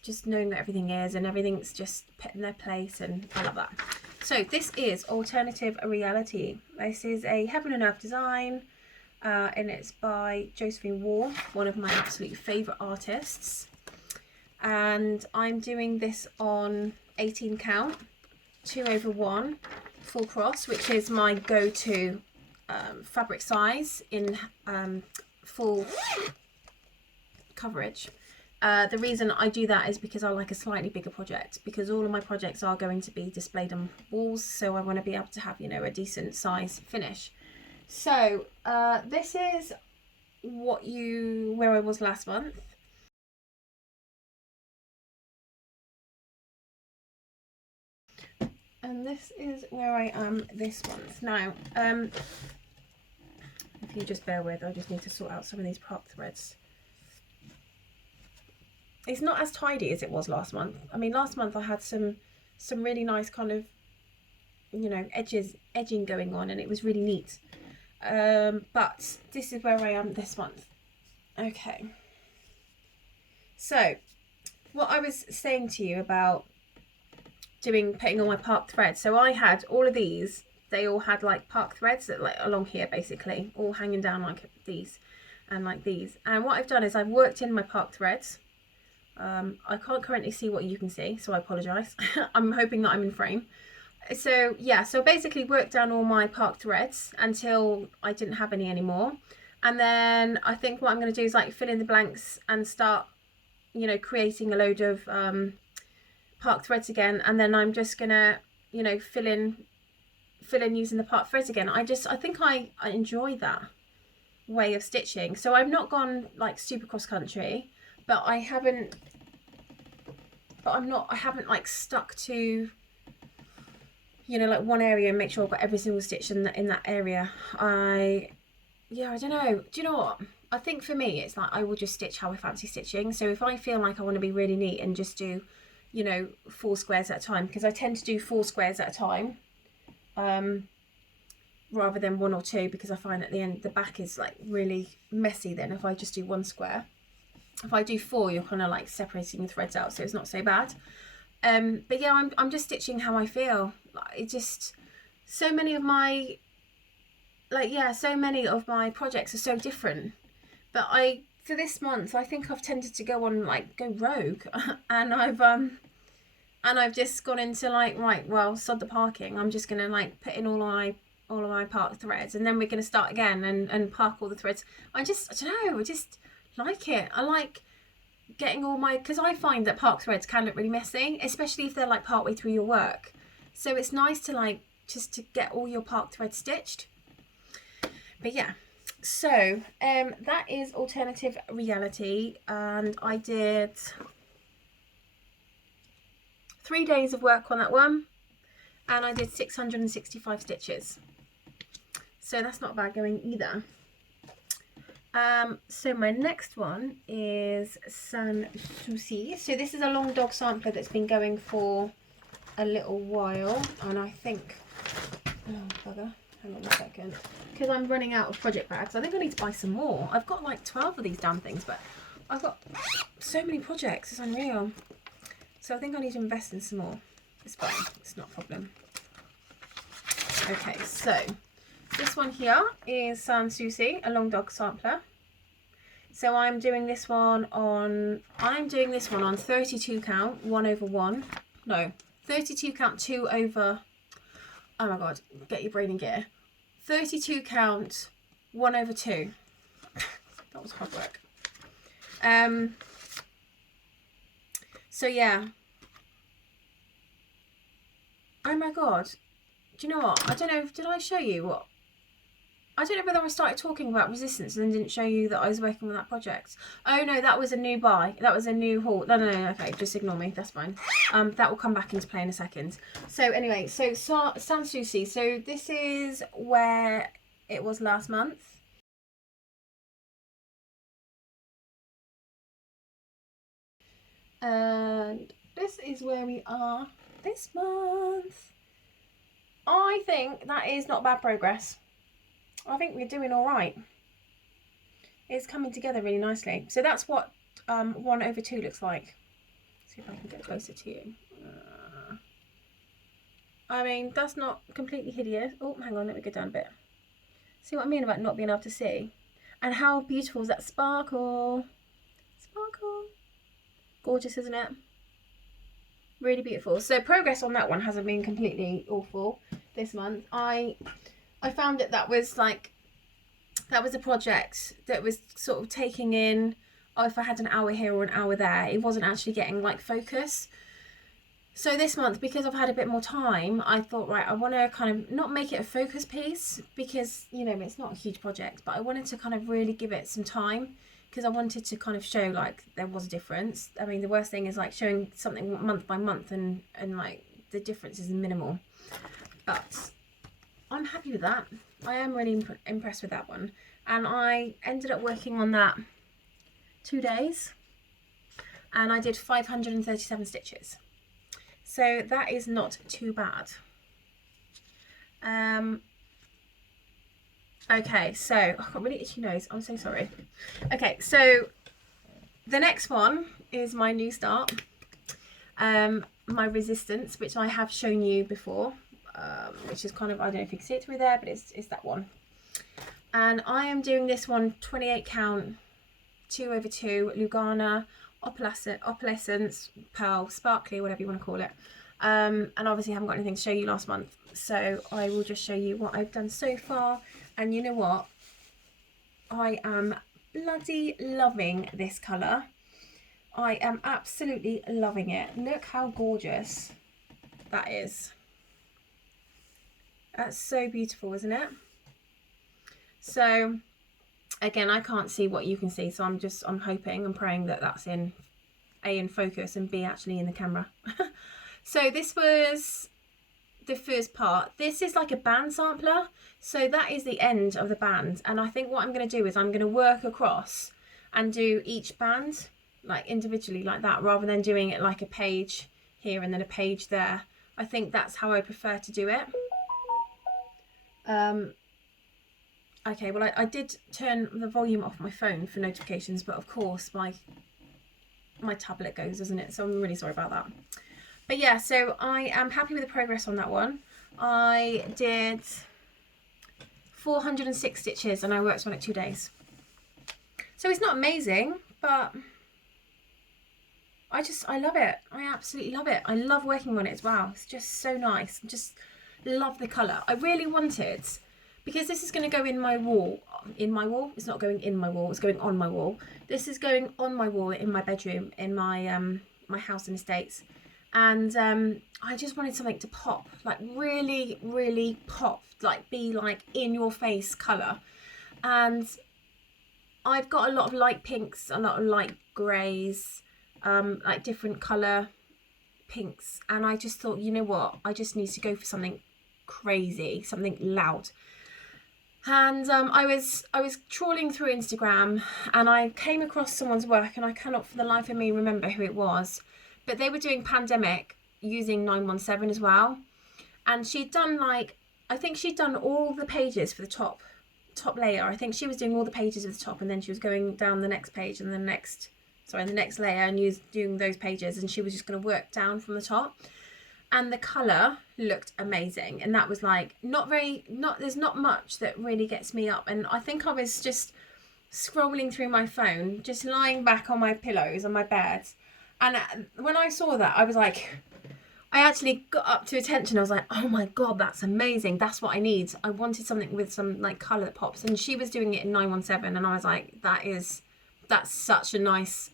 just knowing that everything is, and everything's just put in their place, and I love that. So this is Alternative Reality. This is a Heaven and Earth design, and it's by Josephine Waugh, one of my absolute favourite artists. And I'm doing this on 18 count. 2/1 full cross, which is my go-to fabric size in full coverage. The reason I do that is because I like a slightly bigger project, because all of my projects are going to be displayed on walls, so I want to be able to have, you know, a decent size finish. So this is where I was last month. And this is where I am this month. Now, if you just bear with, I just need to sort out some of these park threads. It's not as tidy as it was last month. I mean, last month I had some really nice kind of, you know, edging going on, and it was really neat. But this is where I am this month. Okay. So, what I was saying to you about putting on my park threads. So I had all of these, they all had like park threads that like along here, basically all hanging down like these and like these. And what I've done is I've worked in my park threads. I can't currently see what you can see, so I apologise. I'm hoping that I'm in frame. So yeah, so basically worked down all my park threads until I didn't have any anymore. And then I think what I'm going to do is like fill in the blanks and start, you know, creating a load of park threads again, and then I'm just gonna, you know, fill in using the park threads again. I think I enjoy that way of stitching. So I've not gone like super cross country, but I haven't like stuck to, you know, like one area and make sure I've got every single stitch in that area. I don't know. Do you know what? I think for me it's like I will just stitch how I fancy stitching. So if I feel like I want to be really neat and just do, you know, 4 squares at a time, because I tend to do 4 squares at a time, rather than 1 or 2, because I find at the end the back is like really messy then if I just do 1 square. If I do 4, you're kind of like separating the threads out, so it's not so bad. But yeah, I'm just stitching how I feel. It just, so many of my projects are so different. But for this month, I think I've tended to go rogue, and I've just gone into like, right, well, sod the parking. I'm just gonna like put in all of my park threads, and then we're gonna start again and park all the threads. I don't know, I just like it. I like getting all my, because I find that park threads can look really messy, especially if they're like partway through your work. So it's nice to like just to get all your park threads stitched. But yeah, so that is Alternative Reality, and I did 3 days of work on that one, and I did 665 stitches. So that's not bad going either. So my next one is Soucis. So this is a long dog sampler that's been going for a little while, and I think, oh bugger, hang on a second, because I'm running out of project bags. I think I need to buy some more. I've got like 12 of these damn things, but I've got so many projects, it's unreal. So I think I need to invest in some more. It's fine, it's not a problem. Okay, so this one here is Soucis, a long dog sampler. So I'm doing this one on 32 count 1/1. No, 32 count 2/, oh my god, get your brain in gear. 32 count 1/2. That was hard work. So yeah. Oh my god. Do you know what? I don't know, did I show you what? I don't know whether I started talking about resistance and then didn't show you that I was working on that project. Oh no, that was a new buy. That was a new haul. No, okay, just ignore me. That's fine. That will come back into play in a second. So anyway, so Soucis. So this is where it was last month. And this is where we are this month. I think that is not bad progress. I think we're doing all right. It's coming together really nicely. So that's what 1/2 looks like. Let's see if I can get closer to you. I mean, that's not completely hideous. Oh, hang on, let me go down a bit. See what I mean about not being able to see? And how beautiful is that sparkle? Sparkle. Gorgeous, isn't it? Really beautiful. So progress on that one hasn't been completely awful this month. I found that was a project that was sort of taking in, if I had an hour here or an hour there, it wasn't actually getting like focus. So this month, because I've had a bit more time, I thought, right, I want to kind of not make it a focus piece, because, you know, it's not a huge project, but I wanted to kind of really give it some time, because I wanted to kind of show like there was a difference. I mean, the worst thing is like showing something month by month and like the difference is minimal. But I'm happy with that. I am really impressed with that one. And I ended up working on that 2 days. And I did 537 stitches. So that is not too bad. Okay, so I've got really itchy nose. I'm so sorry. Okay, so the next one is my new start. My resistance, which I have shown you before. Which is kind of, I don't know if you can see it through there, but it's that one. And I am doing this one 28 count 2/2 Lugana opalescence pearl sparkly, whatever you want to call it. And obviously I haven't got anything to show you last month, so I will just show you what I've done so far. And you know what, I am bloody loving this colour. I am absolutely loving it. Look how gorgeous that is. That's so beautiful, isn't it? So again, I can't see what you can see, so I'm hoping and praying that that's in focus and B actually in the camera. So this was the first part. This is like a band sampler, so that is the end of the band, and I think what I'm going to do is I'm going to work across and do each band like individually like that, rather than doing it like a page here and then a page there. I think that's how I prefer to do it. Okay, well, I did turn the volume off my phone for notifications, but of course my tablet goes, doesn't it? So I'm really sorry about that. But yeah, so I am happy with the progress on that one. I did 406 stitches and I worked on it 2 days. So it's not amazing, but I love it. I absolutely love it. I love working on it as well. It's just so nice. I just love the colour. I really wanted, because this is going to go in my wall. In my wall? It's not going in my wall. It's going on my wall. This is going on my wall in my bedroom in my my house in the States. And I just wanted something to pop, like really, really pop, like be like in your face colour. And I've got a lot of light pinks, a lot of light greys, like different colour pinks. And I just thought, you know what? I just need to go for something crazy, something loud. And I was trawling through Instagram and I came across someone's work, and I cannot for the life of me remember who it was, but they were doing pandemic using 917 as well. And she'd done like, I think she'd done all the pages for the top layer. I think she was doing all the pages at the top, and then she was going down the next page and the next layer and doing those pages, and she was just going to work down from the top. And the colour looked amazing, and that was like there's not much that really gets me up. And I think I was just scrolling through my phone, just lying back on my pillows on my bed, and when I saw that, I was like, I actually got up to attention. I was like, oh my god, that's amazing, that's what I need. I wanted something with some like colour that pops, and she was doing it in 917, and I was like, that's such a nice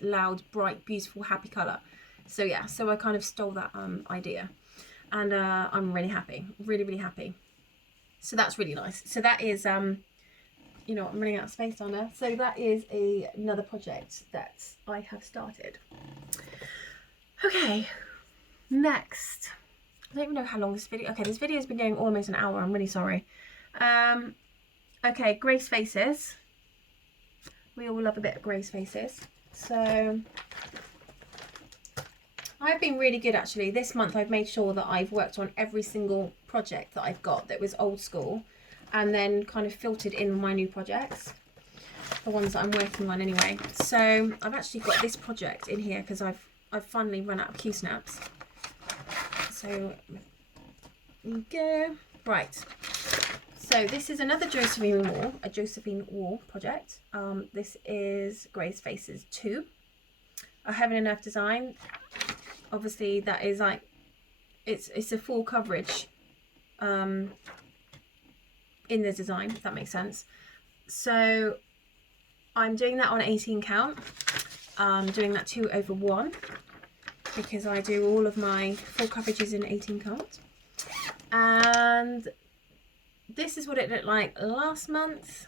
loud, bright, beautiful, happy colour. So yeah, so I kind of stole that idea, and I'm really happy, really, really happy. So that's really nice. So that is, you know, I'm running out of space on there. So that is another project that I have started. Okay, next. I don't even know how long this video. Okay, this video has been going almost an hour. I'm really sorry. Okay, Grace Faces. We all love a bit of Grace Faces. So I've been really good actually. This month I've made sure that I've worked on every single project that I've got that was old school, and then kind of filtered in my new projects, the ones that I'm working on anyway. So I've actually got this project in here because I've finally run out of Q snaps. So there you go. Right. So this is another Josephine Wall project. This is Grace Faces 2. I have an enough design. Obviously that is like, it's a full coverage in the design, if that makes sense. So I'm doing that on 18 count. Doing that 2/1 because I do all of my full coverages in 18 count. And this is what it looked like last month.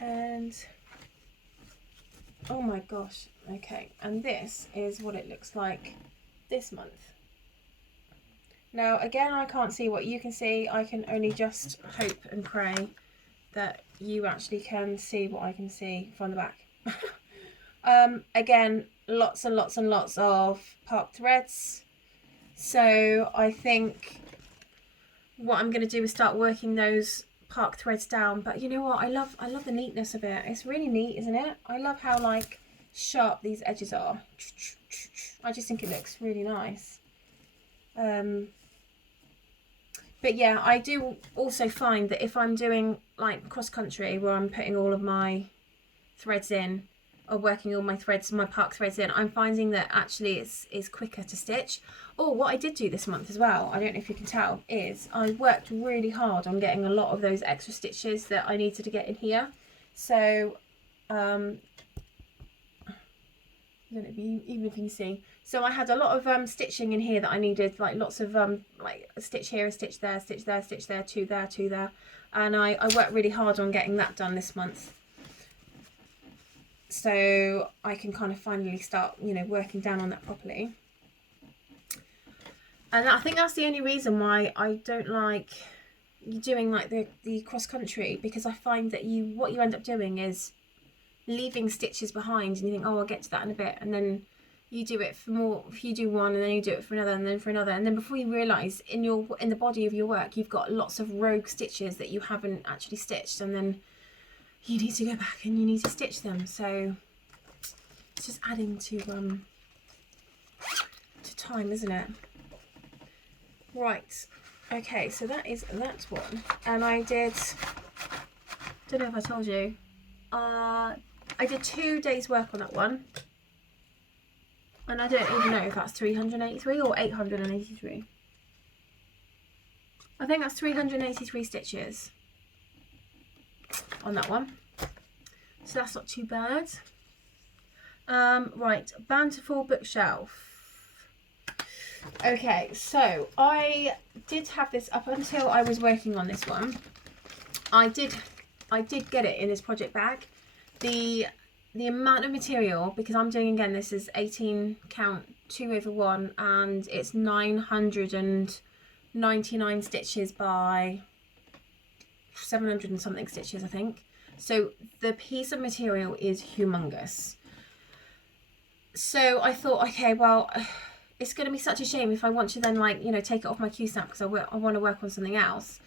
And oh my gosh, okay, and this is what it looks like this month. Now again, I can't see what you can see. I can only just hope and pray that you actually can see what I can see from the back. Again, lots and lots and lots of park threads. So I think what I'm going to do is start working those park threads down. But you know what, I love the neatness of it. It's really neat, isn't it? I love how like sharp these edges are. I just think it looks really nice. But yeah, I do also find that if I'm doing like cross country where I'm putting all of my threads in, or working all my threads, my park threads in, I'm finding that actually it's quicker to stitch. Oh, what I did do this month as well, I don't know if you can tell, is I worked really hard on getting a lot of those extra stitches that I needed to get in here. So I don't know if you, even if you can see. So I had a lot of stitching in here that I needed, like lots of like a stitch here, a stitch there, stitch there, stitch there, two there, two there. And I worked really hard on getting that done this month. So I can kind of finally start, you know, working down on that properly. And I think that's the only reason why I don't like doing like the cross country, because I find that what you end up doing is leaving stitches behind, and you think, oh, I'll get to that in a bit, and then you do it for more. You do one, and then you do it for another, and then for another, and then before you realise, in the body of your work, you've got lots of rogue stitches that you haven't actually stitched, and then you need to go back and you need to stitch them. So it's just adding to time, isn't it? Right. Okay, so that is that one, and I don't know if I told you, I did 2 days work on that one, and I don't even know if that's 383 or 883. I think that's 383 stitches on that one, so that's not too bad. Right, Bountiful Bookshelf. Okay, so I did have this up until I was working on this one. I did get it in this project bag. The amount of material, because I'm doing, again, this is 18 count 2/1, and it's 999 stitches by 700 and something stitches, I think. So the piece of material is humongous. So I thought, okay, well, it's going to be such a shame if I want to then, like, you know, take it off my Q-snap because I want to work on something else,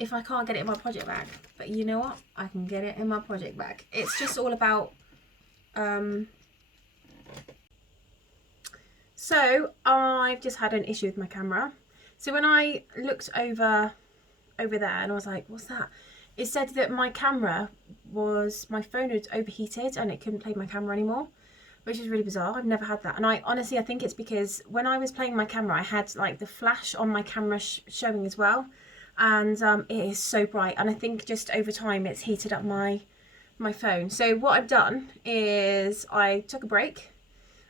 if I can't get it in my project bag. But you know what? I can get it in my project bag. It's just all about... So I've just had an issue with my camera. So when I looked over there and I was like, what's that? It said that my phone had overheated and it couldn't play my camera anymore, which is really bizarre. I've never had that. And I honestly think it's because when I was playing my camera, I had like the flash on my camera showing as well. And it is so bright. And I think just over time, it's heated up my phone. So what I've done is I took a break,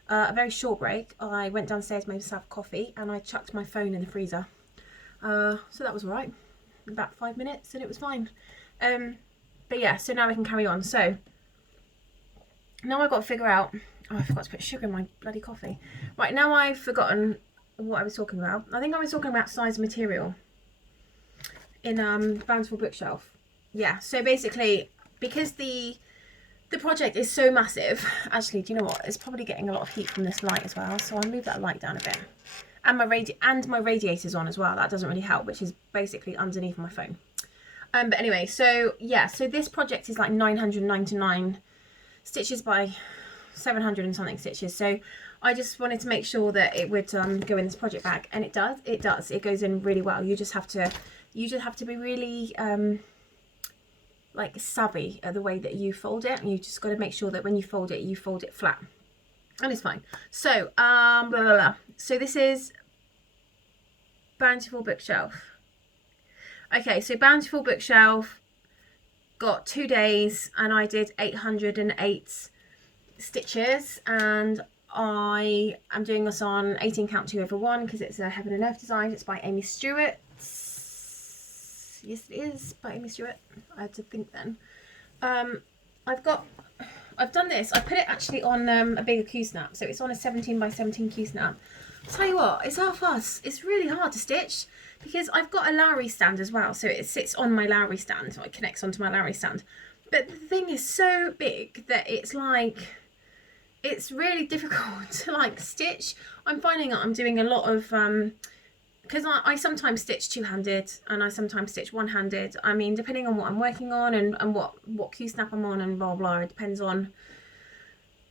a very short break. I went downstairs, made myself coffee, and I chucked my phone in the freezer. So that was all right. About 5 minutes and it was fine. But yeah, so now I can carry on. So now I've got to figure out... Oh, I forgot to put sugar in my bloody coffee. Right, now I've forgotten what I was talking about. I think I was talking about size of material in Bountiful Bookshelf. Yeah, so basically, because the project is so massive, actually, do you know what? It's probably getting a lot of heat from this light as well, so I'll move that light down a bit. And my radiator's on as well. That doesn't really help, which is basically underneath my phone. But anyway, so yeah, so this project is like 999 stitches by 700 and something stitches. So I just wanted to make sure that it would go in this project bag, and it does. It goes in really well. You just have to be really like savvy at the way that you fold it, and you just got to make sure that when you fold it flat, and it's fine. So blah, blah, blah. So this is Bountiful Bookshelf. Okay, so Bountiful Bookshelf got 2 days, and I did 808 stitches, and I am doing this on 18 count 2/1 because it's a Heaven and Earth design. It's by Amy Stewart. Yes, it is by Amy Stewart. I had to think then. I've done this. I put it actually on a bigger Q-snap, so it's on a 17 by 17 Q-snap. I'll tell you what, it's half fuss. It's really hard to stitch because I've got a Lowry stand as well, so it sits on my Lowry stand, so it connects onto my Lowry stand. But the thing is so big that it's like, it's really difficult to like stitch. I'm finding that I'm doing a lot of because I sometimes stitch two-handed and I sometimes stitch one-handed. I mean, depending on what I'm working on and what Q-snap I'm on and blah blah, it depends on,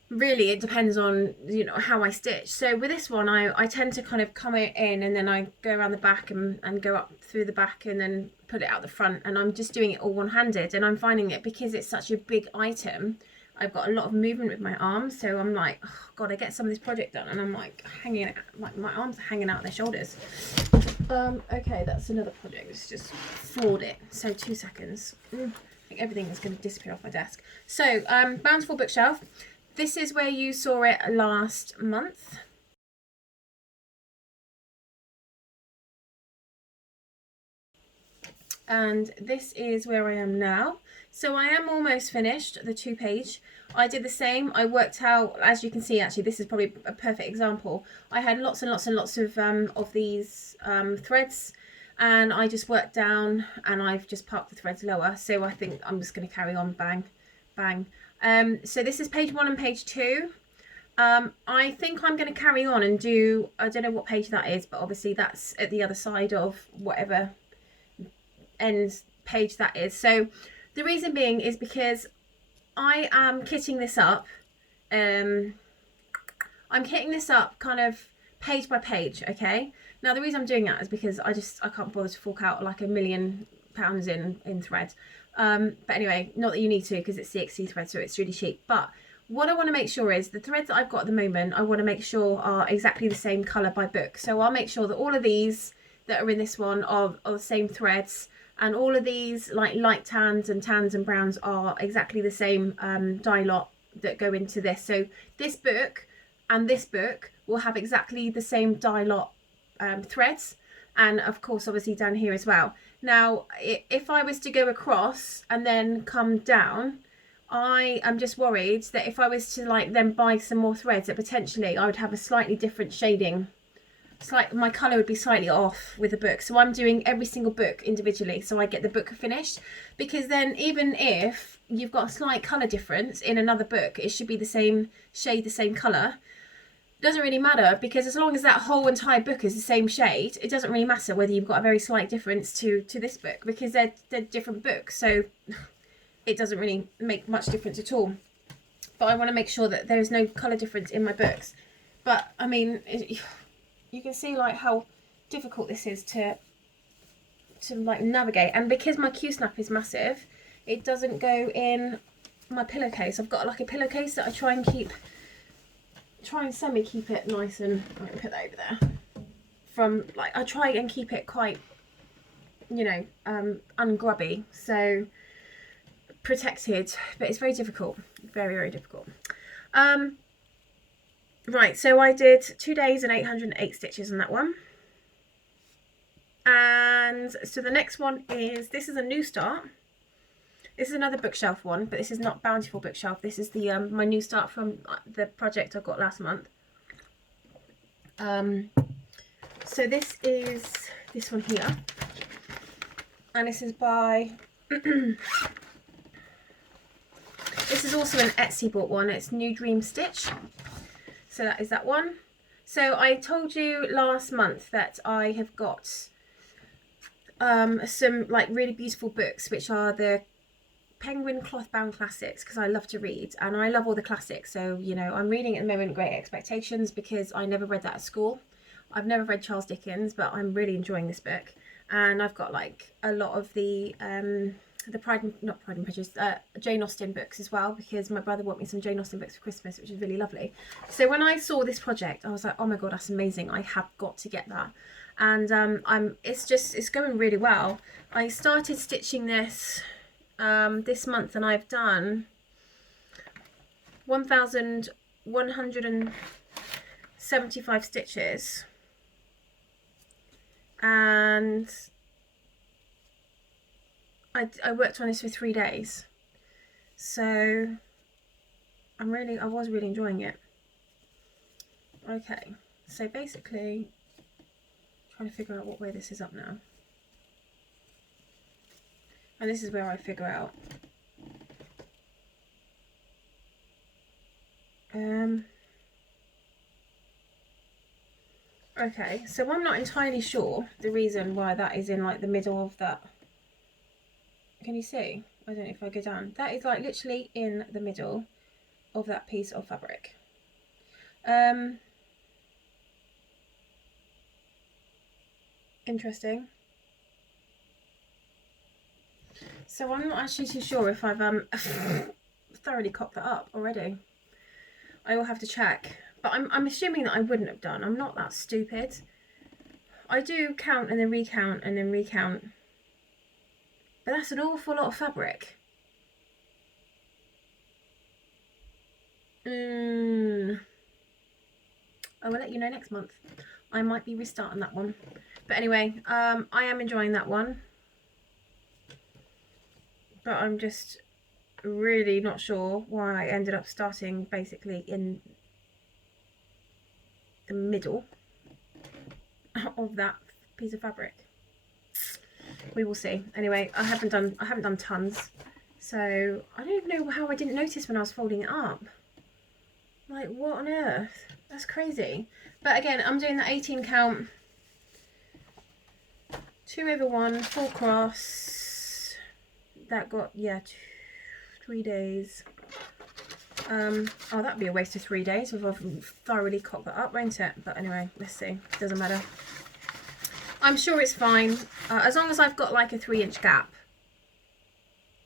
really it depends on, you know, how I stitch. So with this one, I tend to kind of come in and then I go around the back and go up through the back and then put it out the front, and I'm just doing it all one-handed. And I'm finding it, because it's such a big item, I've got a lot of movement with my arms, so I'm like, oh god, I get some of this project done and I'm like hanging out, like my arms are hanging out their shoulders. Okay, that's another project. Let's just forward it. So 2 seconds. I think everything is going to disappear off my desk. So Bountiful Bookshelf. This is where you saw it last month. And this is where I am now. So I am almost finished the 2-page. I did the same. I worked out, as you can see, actually this is probably a perfect example. I had lots and lots and lots of these threads, and I just worked down and I've just parked the threads lower. So I think I'm just going to carry on bang, bang. So this is page 1 and page 2. I think I'm going to carry on and do, I don't know what page that is, but obviously that's at the other side of whatever end page that is. So the reason being is because I am kitting this up. I'm kitting this up kind of page by page, okay? Now the reason I'm doing that is because I can't bother to fork out like £1,000,000 in thread. But anyway, not that you need to, because it's CXC thread, so it's really cheap. But what I want to make sure is the threads that I've got at the moment, I want to make sure are exactly the same colour by book. So I'll make sure that all of these that are in this one are the same threads, and all of these like light tans and browns are exactly the same dye lot that go into this. So this book and this book will have exactly the same dye lot threads, and of course obviously down here as well. Now if I was to go across and then come down, I am just worried that if I was to like then buy some more threads, that potentially I would have a slightly different shading. My colour would be slightly off with the book. So I'm doing every single book individually so I get the book finished, because then even if you've got a slight colour difference in another book, it should be the same shade, the same colour. Doesn't really matter, because as long as that whole entire book is the same shade, it doesn't really matter whether you've got a very slight difference to this book, because they're different books, so it doesn't really make much difference at all. But I want to make sure that there's no colour difference in my books. But I mean, you can see like how difficult this is to like navigate, and because my Q-snap is massive, it doesn't go in my pillowcase. I've got like a pillowcase that I try and semi keep it nice, and I'm gonna put that over there. From like, I try and keep it quite, you know, ungrubby, so protected, but it's very difficult, very, very difficult. Right, so I did 2 days and 808 stitches on that one. And so the next one is, this is a new start. This is another bookshelf one, but this is not Bountiful Bookshelf. This is the my new start from the project I got last month. So this is this one here, and this is by this is also an Etsy bought one. It's New Dream Stitch. So that is that one. So I told you last month that I have got some like really beautiful books, which are the Penguin Clothbound classics, because I love to read and I love all the classics. So, you know, I'm reading at the moment Great Expectations, because I never read that at school. I've never read Charles Dickens, but I'm really enjoying this book. And I've got like a lot of the Pride and Prejudice, Jane Austen books as well, because my brother bought me some Jane Austen books for Christmas, which is really lovely. So when I saw this project, I was like, oh my god, that's amazing, I have got to get that. And it's going really well. I started stitching this this month, and I've done 1,175 stitches, and I worked on this for 3 days, so I was really enjoying it. Okay, so basically trying to figure out what way this is up now, and this is where I figure out okay, so I'm not entirely sure the reason why that is in like the middle of that. Can you see? I don't know if I go down. That is like literally in the middle of that piece of fabric. Interesting. So I'm not actually too sure if I've thoroughly cocked that up already. I will have to check, but I'm assuming that I wouldn't have done. I'm not that stupid. I do count and then recount and then recount. But that's an awful lot of fabric. I will let you know next month. I might be restarting that one. But anyway, I am enjoying that one. But I'm just really not sure why I ended up starting basically in the middle of that piece of fabric. We will see. Anyway, I haven't done tons, So I don't even know how I didn't notice when I was folding it up. Like, what on earth? That's crazy. But again, I'm doing the 18 count, 2/1 full cross. That got, yeah, 3 days. Oh, that'd be a waste of 3 days if I've thoroughly cocked that up, won't it? But anyway, let's see. Doesn't matter. I'm sure it's fine. As long as I've got like a 3-inch gap,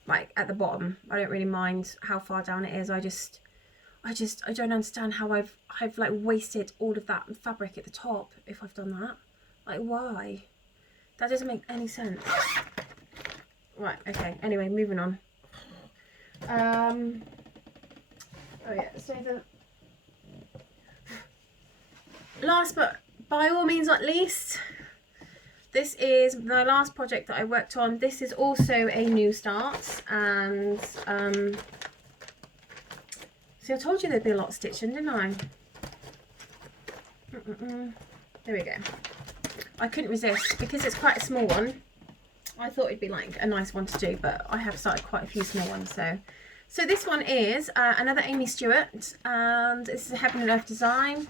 like at the bottom, I don't really mind how far down it is. I don't understand how I've like wasted all of that fabric at the top if I've done that. Like, why? That doesn't make any sense. Right, okay. Anyway, moving on. Oh yeah, so the last but by all means not least, this is the last project that I worked on. This is also a new start, and see, I told you there'd be a lot of stitching, didn't I? There we go. I couldn't resist because it's quite a small one. I thought it'd be like a nice one to do, but I have started quite a few small ones. So this one is another Amy Stewart, and this is a Heaven and Earth design,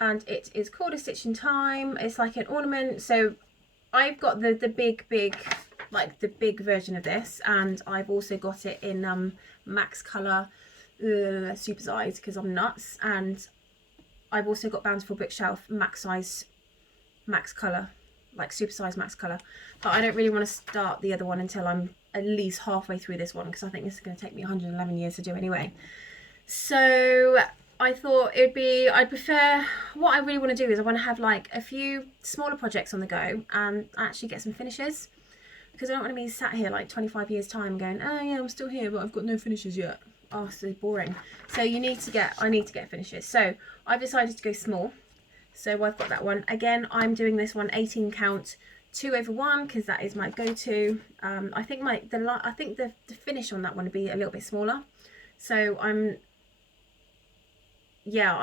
and it is called A Stitch in Time. It's like an ornament. So I've got the big, like the big version of this, and I've also got it in max colour, super size because I'm nuts, and I've also got Bountiful Bookshelf max size, max colour, like super size max colour. But I don't really want to start the other one until I'm at least halfway through this one, because I think this is going to take me 111 years to do anyway. So I thought I'd prefer, what I really want to do is I want to have like a few smaller projects on the go and actually get some finishes, because I don't want to be sat here like 25 years time going, oh yeah, I'm still here but I've got no finishes yet. Oh, so boring. So I need to get finishes. So I've decided to go small. So I've got that one. Again, I'm doing this one 18 count 2/1 because that is my go-to. I think the finish on that one would be a little bit smaller. So I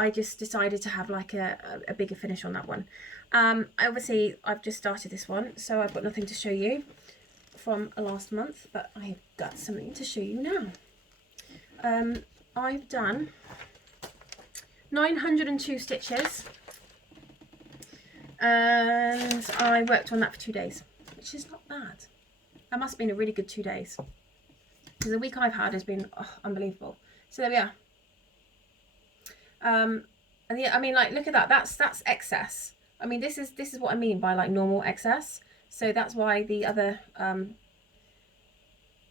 just decided to have like a bigger finish on that one. Obviously I've just started this one, so I've got nothing to show you from last month, but I've got something to show you now. I've done 902 stitches, and I worked on that for 2 days, which is not bad. That must have been a really good 2 days, because the week I've had has been unbelievable. So there we are. And yeah, I mean, like, look at that. That's excess. I mean, this is what I mean by like normal excess. So that's why the other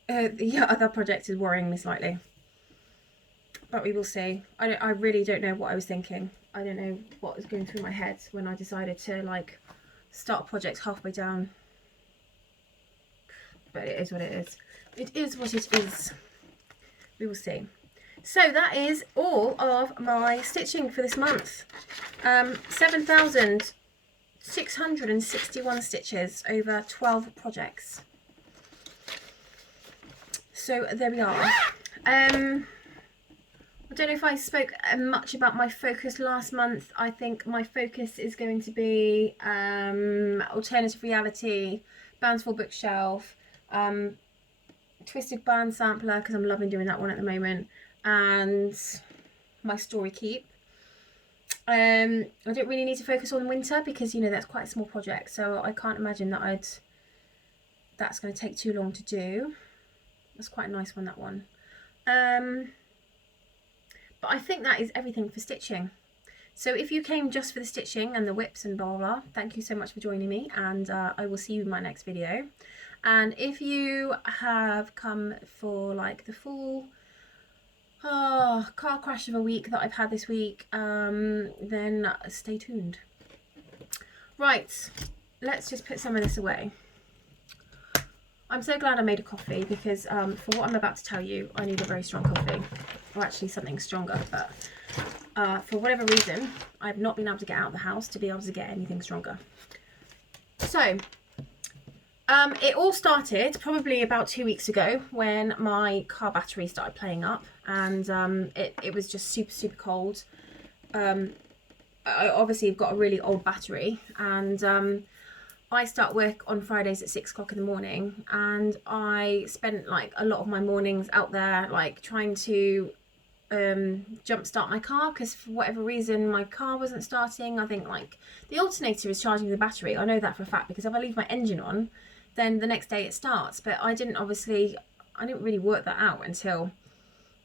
project is worrying me slightly. But we will see. I really don't know what I was thinking. I don't know what was going through my head when I decided to like start projects halfway down. But it is what it is. It is what it is. We will see. So that is all of my stitching for this month. 7,661 stitches over 12 projects. So there we are. I don't know if I spoke much about my focus last month. I think my focus is going to be alternative reality, Bountiful Bookshelf, Twisted Band Sampler, because I'm loving doing that one at the moment, and my Storykeep. I don't really need to focus on winter because, you know, that's quite a small project, so I can't imagine that that's going to take too long to do. That's quite a nice one, that one. But I think that is everything for stitching. So if you came just for the stitching and the whips and blah blah blah, thank you so much for joining me, and I will see you in my next video. And if you have come for like the full car crash of a week that I've had this week, then stay tuned. Right, let's just put some of this away. I'm so glad I made a coffee, because for what I'm about to tell you, I need a very strong coffee. Or actually something stronger, but for whatever reason, I've not been able to get out of the house to be able to get anything stronger. So, it all started probably about 2 weeks ago when my car battery started playing up, and it was just super cold. I obviously have got a really old battery, and I start work on Fridays at 6 o'clock in the morning, and I spent like a lot of my mornings out there like trying to jump start my car, because for whatever reason my car wasn't starting. I think like the alternator is charging the battery. I know that for a fact, because if I leave my engine on, then the next day it starts. But I didn't really work that out until,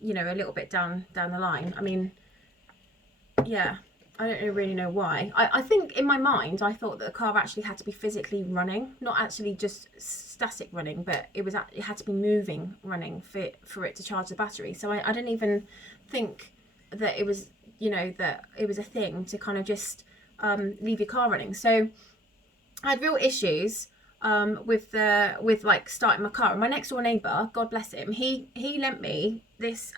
you know, a little bit down the line. I mean, yeah, I don't really know why. I think in my mind I thought that the car actually had to be physically running, not actually just static running, but it had to be moving running for it to charge the battery. So I didn't even think that it was, you know, that it was a thing to kind of just leave your car running. So I had real issues with like starting my car. And my next door neighbour, God bless him, he lent me this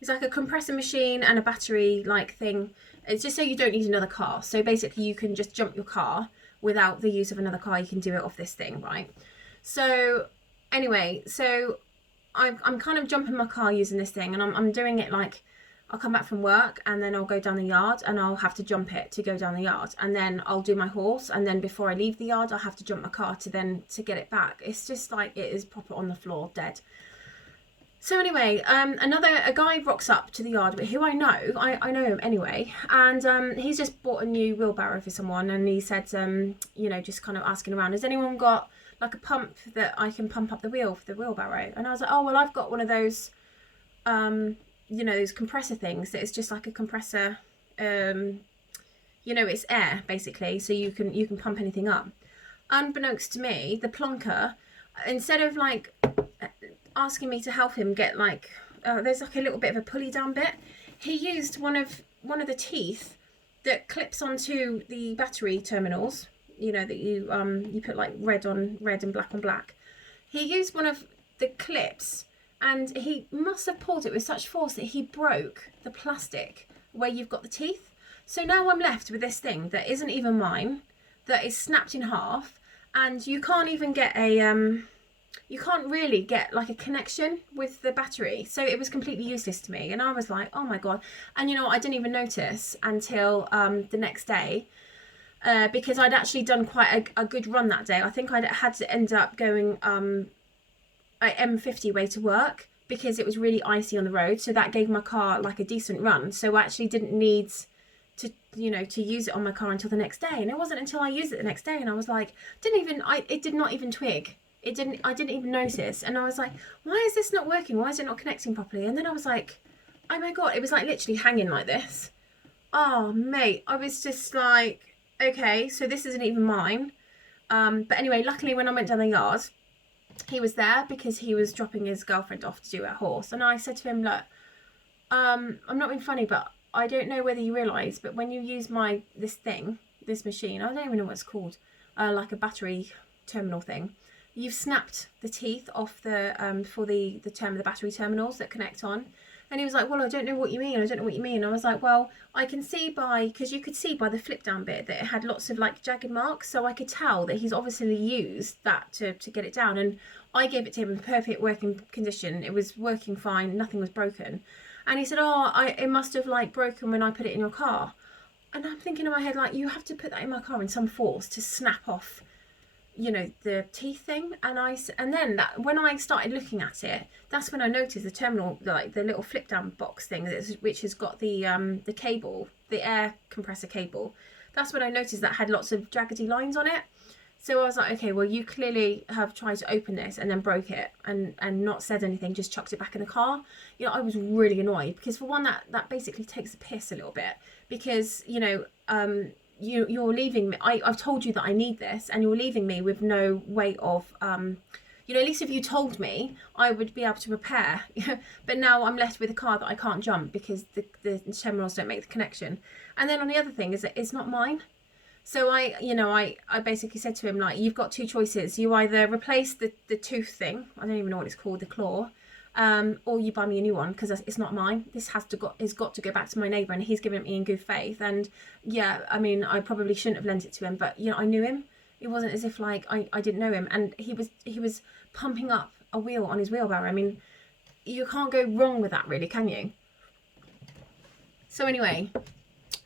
it's like a compressor machine and a battery like thing. It's just so you don't need another car. So basically you can just jump your car without the use of another car. You can do it off this thing, right? So anyway, so I'm kind of jumping my car using this thing, and I'm doing it like, I'll come back from work and then I'll go down the yard and I'll have to jump it to go down the yard, and then I'll do my horse, and then before I leave the yard I'll have to jump my car to get it back. It's just like, it is proper on the floor, dead. So anyway, a guy rocks up to the yard who I know. I know him anyway, and he's just bought a new wheelbarrow for someone, and he said, you know, just kind of asking around, has anyone got like a pump that I can pump up the wheel for the wheelbarrow? And I was like, oh well, I've got one of those, you know, those compressor things that is just like a compressor, you know, it's air basically, so you can pump anything up. Unbeknownst to me, the plonker, instead of like asking me to help him get like, there's like a little bit of a pulley down bit, he used one of the teeth that clips onto the battery terminals, you know, that you put like red on red and black on black. He used one of the clips, and he must have pulled it with such force that he broke the plastic where you've got the teeth. So now I'm left with this thing that isn't even mine, that is snapped in half, and you can't even get a you can't really get like a connection with the battery. So it was completely useless to me, and I was like, oh my god. And you know, I didn't even notice until the next day, because I'd actually done quite a good run that day. I think I'd had to end up going at M50 way to work, because it was really icy on the road, so that gave my car like a decent run. So I actually didn't need to, you know, to use it on my car until the next day. And it wasn't until I used it the next day and I was like, it did not even twig. I didn't even notice, and I was like, why is this not working? Why is it not connecting properly? And then I was like, oh my god, it was like literally hanging like this. Oh mate, I was just like, okay, so this isn't even mine. But anyway, luckily when I went down the yard, he was there because he was dropping his girlfriend off to do her horse. And I said to him, look, I'm not being funny, but I don't know whether you realise, but when you use this machine, I don't even know what it's called, like a battery terminal thing, you've snapped the teeth off the for the battery terminals that connect on. And he was like, well, I don't know what you mean. I was like, well, I can see because you could see by the flip down bit that it had lots of like jagged marks. So I could tell that he's obviously used that to get it down. And I gave it to him in perfect working condition. It was working fine. Nothing was broken. And he said, oh, it must have like broken when I put it in your car. And I'm thinking in my head, like, you have to put that in my car in some force to snap off, you know, the teeth thing. And then when I started looking at it, that's when I noticed the terminal, like the little flip down box thing which has got the cable, the air compressor cable. That's when I noticed that had lots of jaggedy lines on it. So I was like, okay, well, you clearly have tried to open this and then broke it and not said anything, just chucked it back in the car. You know, I was really annoyed because for one, that basically takes the piss a little bit, because, you know, you're leaving me. I've told you that I need this, and you're leaving me with no way of, you know, at least if you told me, I would be able to repair. But now I'm left with a car that I can't jump because the terminals don't make the connection. And then on the other thing is that it's not mine. So I basically said to him, like, you've got two choices. You either replace the tooth thing, I don't even know what it's called, the claw, or you buy me a new one, because it's not mine. This has got to go back to my neighbour, and he's given it me in good faith. And yeah, I mean, I probably shouldn't have lent it to him, but you know, I knew him. It wasn't as if like I didn't know him, and he was pumping up a wheel on his wheelbarrow. I mean, you can't go wrong with that, really, can you? So anyway,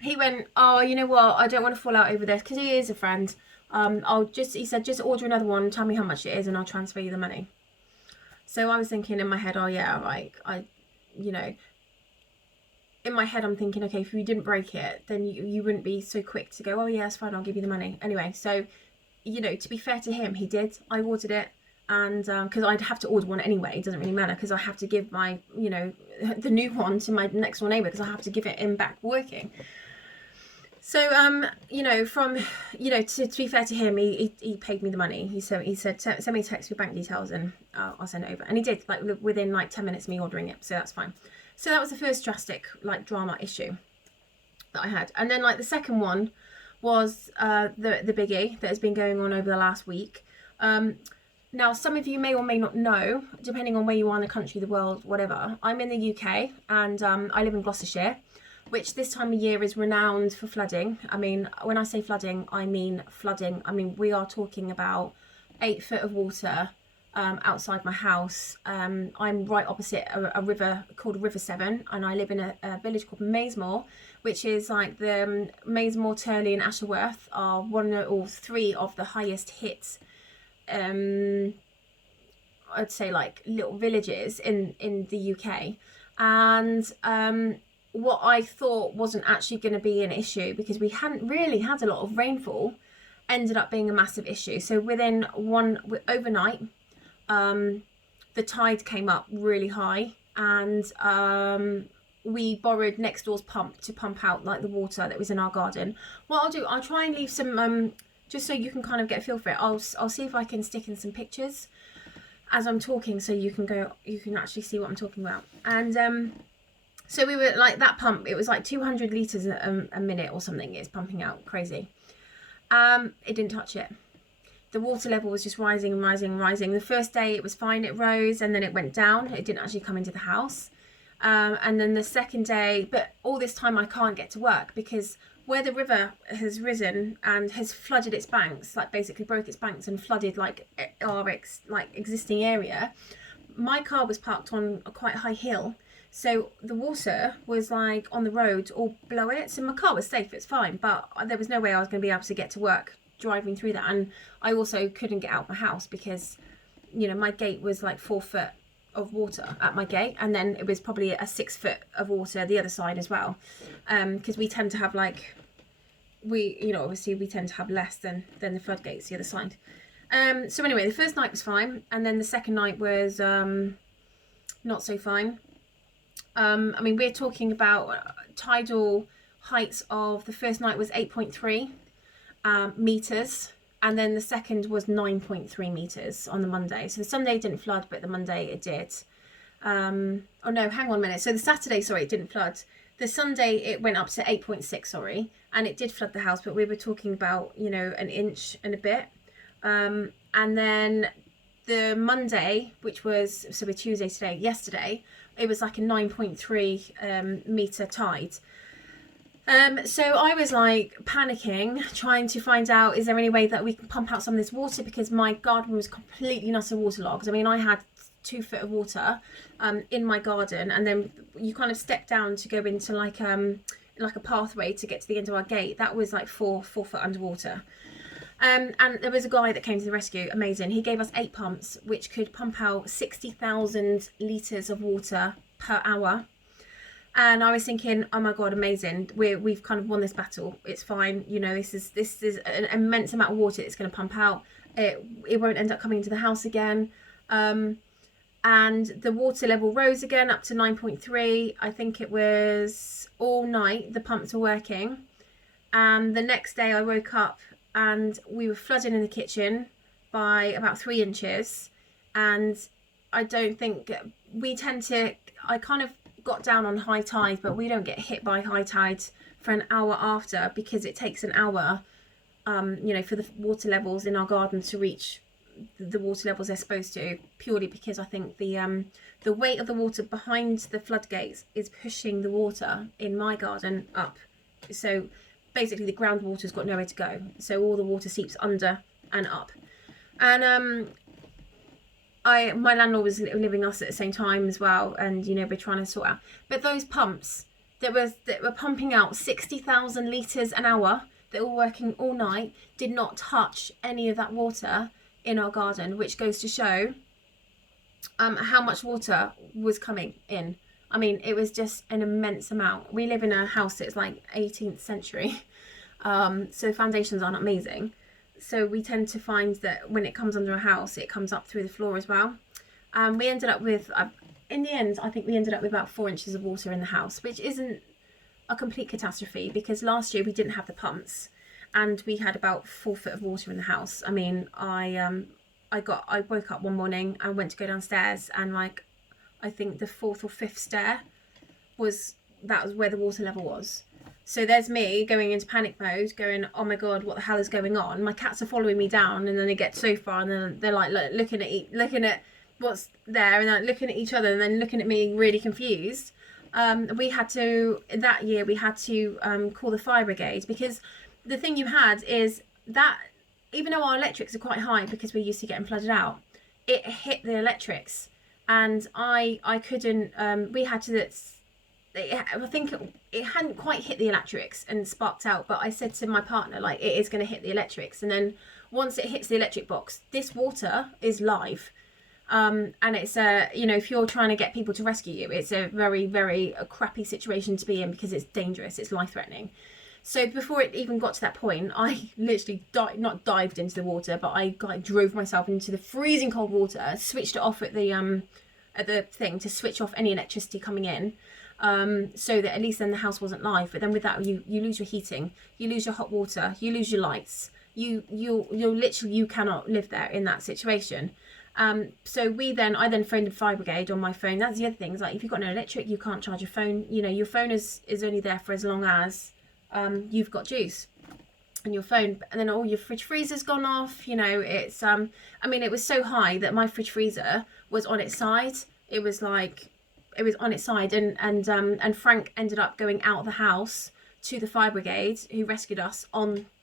he went, oh, you know what, I don't want to fall out over this, because he is a friend. He said, just order another one, tell me how much it is, and I'll transfer you the money. So I was thinking in my head, oh yeah, like, in my head I'm thinking, okay, if you didn't break it, then you wouldn't be so quick to go, oh yeah, it's fine, I'll give you the money. Anyway, so, to be fair to him, he did. I ordered it, and because I'd have to order one anyway, it doesn't really matter, because I have to give my, the new one to my next door neighbour, because I have to give it him back working. So, from, to be fair to him, he paid me the money. He said, send me a text with your bank details and I'll send it over. And he did, like, within, like, 10 minutes of me ordering it. So that's fine. So that was the first drastic, like, drama issue that I had. And then, like, the second one was the biggie that has been going on over the last week. Now, some of you may or may not know, depending on where you are in the country, the world, whatever. I'm in the UK, and I live in Gloucestershire, which this time of year is renowned for flooding. I mean, when I say flooding, I mean flooding. I mean, we are talking about 8 foot of water outside my house. I'm right opposite a river called River Severn, and I live in a village called Maysmore, which is like the Maysmore, Turley and Asherworth are 1 or 3 of the highest hit, I'd say, like, little villages in the UK. And what I thought wasn't actually going to be an issue, because we hadn't really had a lot of rainfall, ended up being a massive issue. So within overnight, the tide came up really high, and we borrowed next door's pump to pump out, like, the water that was in our garden. What I'll do, I'll try and leave some, just so you can kind of get a feel for it. I'll see if I can stick in some pictures as I'm talking, so you can actually see what I'm talking about. And so we were, like, that pump, it was like 200 litres a minute or something. It's pumping out crazy. It didn't touch it. The water level was just rising and rising and rising. The first day it was fine, it rose, and then it went down. It didn't actually come into the house. And then the second day, but all this time I can't get to work, because where the river has risen and has flooded its banks, like basically broke its banks and flooded, like, our existing area, my car was parked on a quite high hill. So the water was, like, on the road all below it. So my car was safe, it's fine. But there was no way I was going to be able to get to work driving through that. And I also couldn't get out my house because, my gate was like 4 foot of water at my gate. And then it was probably a 6 foot of water the other side as well. Because we tend to have, like, obviously we tend to have less than the floodgates the other side. So anyway, the first night was fine. And then the second night was not so fine. I mean, we're talking about tidal heights of, the first night was 8.3 meters, and then the second was 9.3 meters on the Monday. So the Sunday didn't flood, but the Monday it did. Oh no, hang on a minute. So the Saturday, sorry, it didn't flood. The Sunday it went up to 8.6, sorry, and it did flood the house, but we were talking about, an inch and a bit. And then the Monday, which was, so we're Tuesday today, yesterday, it was like a 9.3 meter tide. So I was, like, panicking, trying to find out, is there any way that we can pump out some of this water, because my garden was completely and utter waterlogged. I mean, I had 2 foot of water in my garden, and then you kind of step down to go into like a pathway to get to the end of our gate. That was like 4 foot underwater. And there was a guy that came to the rescue, amazing. He gave us 8 pumps, which could pump out 60,000 litres of water per hour. And I was thinking, oh my God, amazing. We've kind of won this battle. It's fine. This is an immense amount of water it's going to pump out. It won't end up coming into the house again. And the water level rose again up to 9.3. I think it was all night the pumps were working. And the next day I woke up and we were flooding in the kitchen by about 3 inches. And I don't think I kind of got down on high tide, but we don't get hit by high tide for an hour after, because it takes an hour, for the water levels in our garden to reach the water levels they're supposed to, purely because I think the weight of the water behind the floodgates is pushing the water in my garden up. So basically the groundwater's got nowhere to go, so all the water seeps under and up. And my landlord was living us at the same time as well, and we're trying to sort out. But those pumps, that were pumping out 60,000 litres an hour, that were working all night, did not touch any of that water in our garden, which goes to show how much water was coming in. I mean, it was just an immense amount. We live in a house that's like 18th century, so foundations aren't amazing. So we tend to find that when it comes under a house, it comes up through the floor as well. We ended up with, in the end, I think we ended up with about 4 inches of water in the house, which isn't a complete catastrophe, because last year we didn't have the pumps and we had about 4 foot of water in the house. I mean, I woke up one morning and went to go downstairs, and like, I think the 4th or 5th stair was where the water level was. So there's me going into panic mode, going, oh my god, what the hell is going on? My cats are following me down, and then they get so far, and then they're like looking at what's there, and like looking at each other, and then looking at me really confused. We had to call the fire brigade, because the thing you had is that even though our electrics are quite high because we're used to getting flooded out, it hit the electrics, and I couldn't. We had to. I think it hadn't quite hit the electrics and sparked out, but I said to my partner, like, it is going to hit the electrics, and then once it hits the electric box, this water is live, and it's if you're trying to get people to rescue you, it's a very, very crappy situation to be in, because it's dangerous, it's life-threatening. So before it even got to that point, I literally not dived into the water, but I drove myself into the freezing cold water, switched it off at the thing to switch off any electricity coming in. So that at least then the house wasn't live. But then with that, you lose your heating, you lose your hot water, you lose your lights. You literally, you cannot live there in that situation. So I then phoned the fire brigade on my phone. That's the other thing, is like, if you've got no electric, you can't charge your phone. Your phone is only there for as long as you've got juice on your phone, and then all your fridge freezer's gone off. It's it was so high that my fridge freezer was on its side. It was on its side, and Frank ended up going out of the house to the fire brigade, who rescued us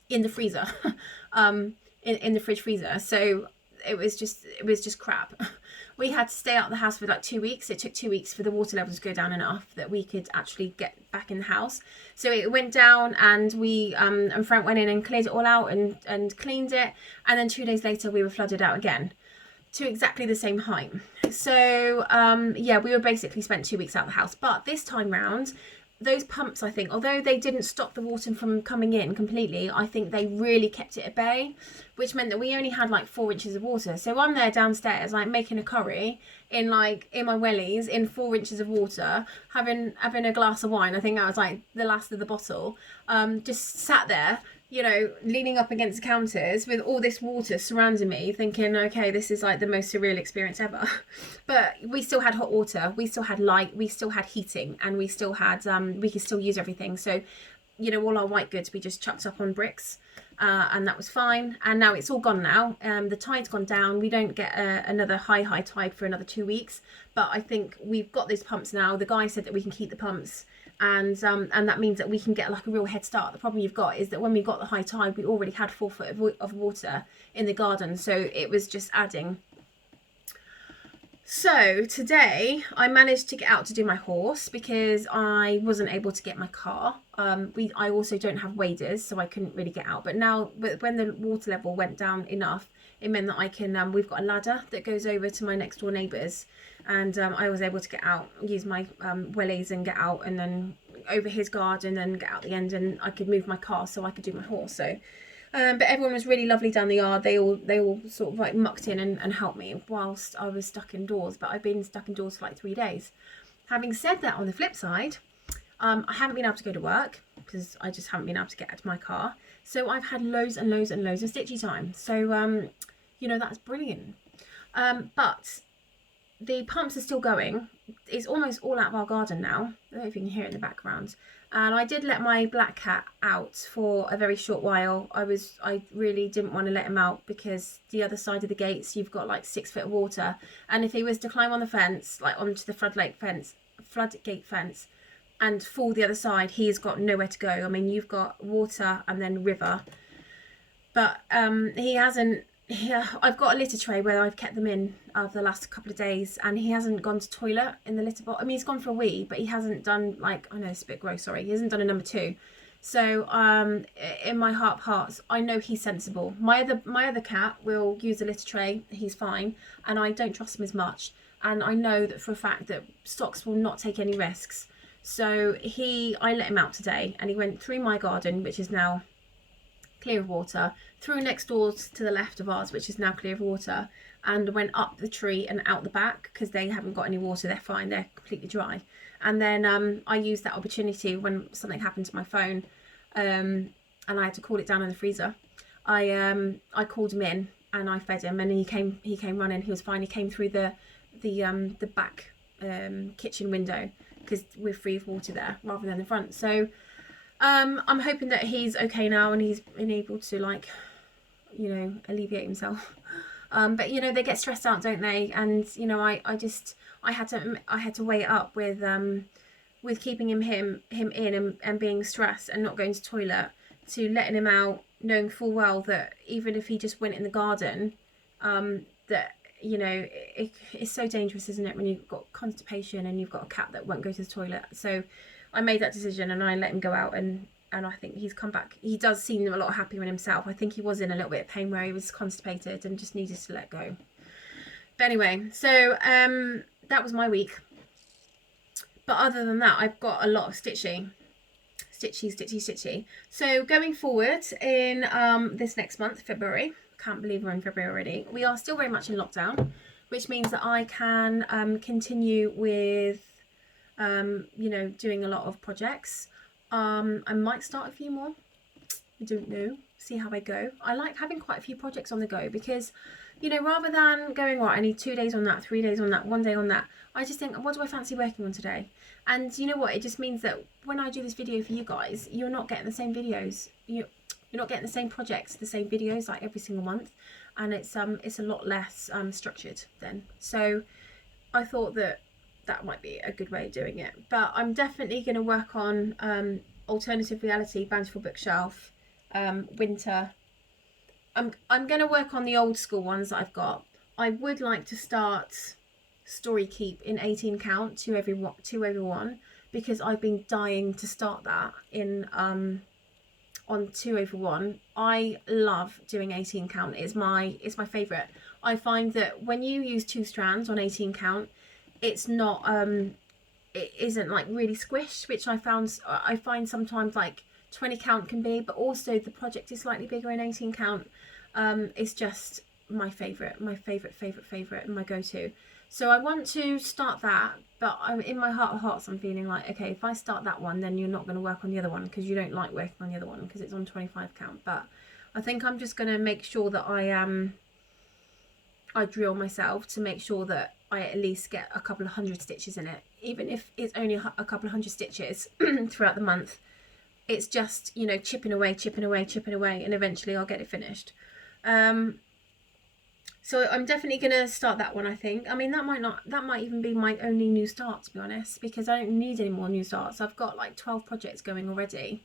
in the freezer, in the fridge freezer. So it was just crap. We had to stay out of the house for like 2 weeks. It took 2 weeks for the water levels to go down enough that we could actually get back in the house. So it went down, and we and Frank went in and cleared it all out and cleaned it, and then 2 days later we were flooded out again, to exactly the same height. So we were basically spent 2 weeks out of the house. But this time round, those pumps, I think, although they didn't stop the water from coming in completely, I think they really kept it at bay, which meant that we only had like 4 inches of water. So I'm there downstairs, like, making a curry in my wellies in 4 inches of water, having a glass of wine. I think that was like the last of the bottle. Just sat there, leaning up against the counters with all this water surrounding me, thinking, okay, this is like the most surreal experience ever. But we still had hot water, we still had light, we still had heating, and we still had, we could still use everything. So, all our white goods, we just chucked up on bricks, and that was fine. And now it's all gone now. The tide's gone down. We don't get another high tide for another 2 weeks. But I think we've got those pumps now. The guy said that we can keep the pumps, and that means that we can get like a real head start. The problem you've got is that when we got the high tide, we already had 4 foot of water in the garden, so it was just adding. So today I managed to get out to do my horse, because I wasn't able to get my car. I also don't have waders, so I couldn't really get out. But when the water level went down enough, it meant that I can, we've got a ladder that goes over to my next door neighbours, and I was able to get out, use my wellies and get out, and then over his garden and get out the end, and I could move my car so I could do my horse. So but everyone was really lovely down the yard. They all sort of like mucked in and helped me whilst I was stuck indoors. But I've been stuck indoors for like 3 days. Having said that, on the flip side, I haven't been able to go to work because I just haven't been able to get out of my car. So I've had loads and loads and loads of stitchy time. So that's brilliant. But the pumps are still going. It's almost all out of our garden now. I don't know if you can hear it in the background. And I did let my black cat out for a very short while. I really didn't want to let him out, because the other side of the gates, you've got like 6 foot of water. And if he was to climb on the fence, like onto the floodgate fence, and fall the other side, he's got nowhere to go. I mean, you've got water and then river. But he hasn't yeah, I've got a litter tray where I've kept them in the last couple of days, and he hasn't gone to toilet in the litter box. I mean, he's gone for a wee, but he hasn't done, like, I know it's a bit gross, sorry, he hasn't done a number 2. So in my heart of hearts, I know he's sensible. My other cat will use the litter tray, he's fine, and I don't trust him as much. And I know that for a fact that Stocks will not take any risks. So I let him out today, and he went through my garden, which is now clear of water, through next door to the left of ours, which is now clear of water, and went up the tree and out the back, because they haven't got any water, they're fine, they're completely dry. And then I used that opportunity when something happened to my phone, and I had to call it down in the freezer. I called him in and I fed him, and he came running. He was fine. He came through the back kitchen window, because we're free of water there rather than the front. So I'm hoping that he's okay now and he's been able to, like, you know, alleviate himself. But you know, they get stressed out, don't they? And you know, I had to weigh it up with keeping him in and being stressed and not going to toilet, to letting him out, knowing full well that even if he just went in the garden, that, you know, it's so dangerous, isn't it, when you've got constipation and you've got a cat that won't go to the toilet. So I made that decision and I let him go out, and I think he's come back. He does seem a lot happier in himself. I think he was in a little bit of pain where he was constipated and just needed to let go. But anyway, so that was my week. But other than that, I've got a lot of stitchy. So going forward in this next month, February, can't believe we're in February already, we are still very much in lockdown, which means that I can continue with you know, doing a lot of projects. I might start a few more, I don't know, see how I go. I like having quite a few projects on the go, because, you know, rather than going, right, I need 2 days on that, 3 days on that, 1 day on that, I just think, what do I fancy working on today? And you know what, it just means that when I do this video for you guys, you're not getting the same videos, you're not getting the same projects, the same videos like every single month, and it's a lot less structured then. So I thought that might be a good way of doing it. But I'm definitely going to work on alternative reality, Bountiful Bookshelf, winter. I'm going to work on the old school ones that I've got. I would like to start Storykeep in 18 count, 2 over 1, because I've been dying to start that in on 2 over 1. I love doing 18 count. It's my favorite. I find that when you use 2 strands on 18 count, it's not it isn't like really squished, which I find sometimes like 20 count can be, but also the project is slightly bigger in 18 count. It's just my favorite, and my go-to. So I want to start that, but I'm in my heart of hearts, I'm feeling like, okay, if I start that one, then you're not going to work on the other one, because you don't like working on the other one because it's on 25 count. But I think I'm just going to make sure that I drill myself to make sure that I at least get a couple of 100 stitches in it, even if it's only a couple of 100 stitches throughout the month. It's just, you know, chipping away, and eventually I'll get it finished. So I'm definitely going to start that one, I think. I mean, that might even be my only new start, to be honest, because I don't need any more new starts. I've got like 12 projects going already.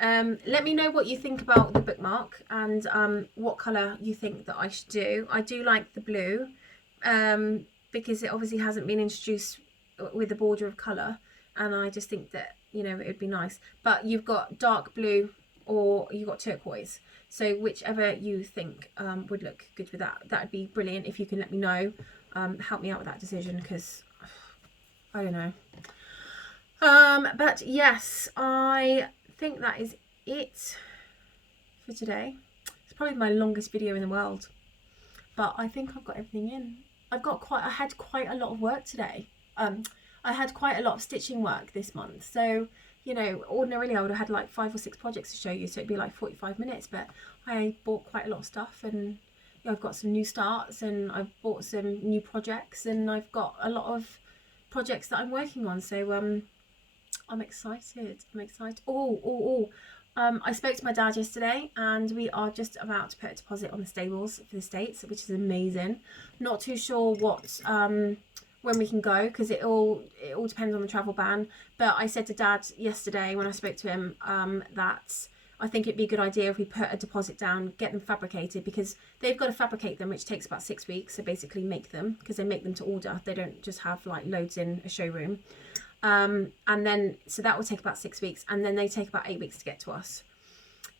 Let me know what you think about the bookmark, and what colour you think that I should do. I do like the blue, because it obviously hasn't been introduced with a border of colour, and I just think that, you know, it would be nice. But you've got dark blue or you've got turquoise, so whichever you think would look good with that would be brilliant. If you can let me know, help me out with that decision, because I don't know. But yes, I think that is it for today. It's probably my longest video in the world, but I think I've got everything in. I had quite a lot of work today. I had quite a lot of stitching work this month, so, you know, ordinarily I would have had like 5 or 6 projects to show you, so it'd be like 45 minutes, but I bought quite a lot of stuff, and you know, I've got some new starts, and I've bought some new projects, and I've got a lot of projects that I'm working on, so I'm excited. I spoke to my dad yesterday, and we are just about to put a deposit on the stables for the States, which is amazing. Not too sure what when we can go, because it all depends on the travel ban. But I said to Dad yesterday when I spoke to him that I think it'd be a good idea if we put a deposit down, get them fabricated, because they've got to fabricate them, which takes about 6 weeks. So basically make them, because they make them to order. They don't just have like loads in a showroom. And then, so that will take about 6 weeks, and then they take about 8 weeks to get to us.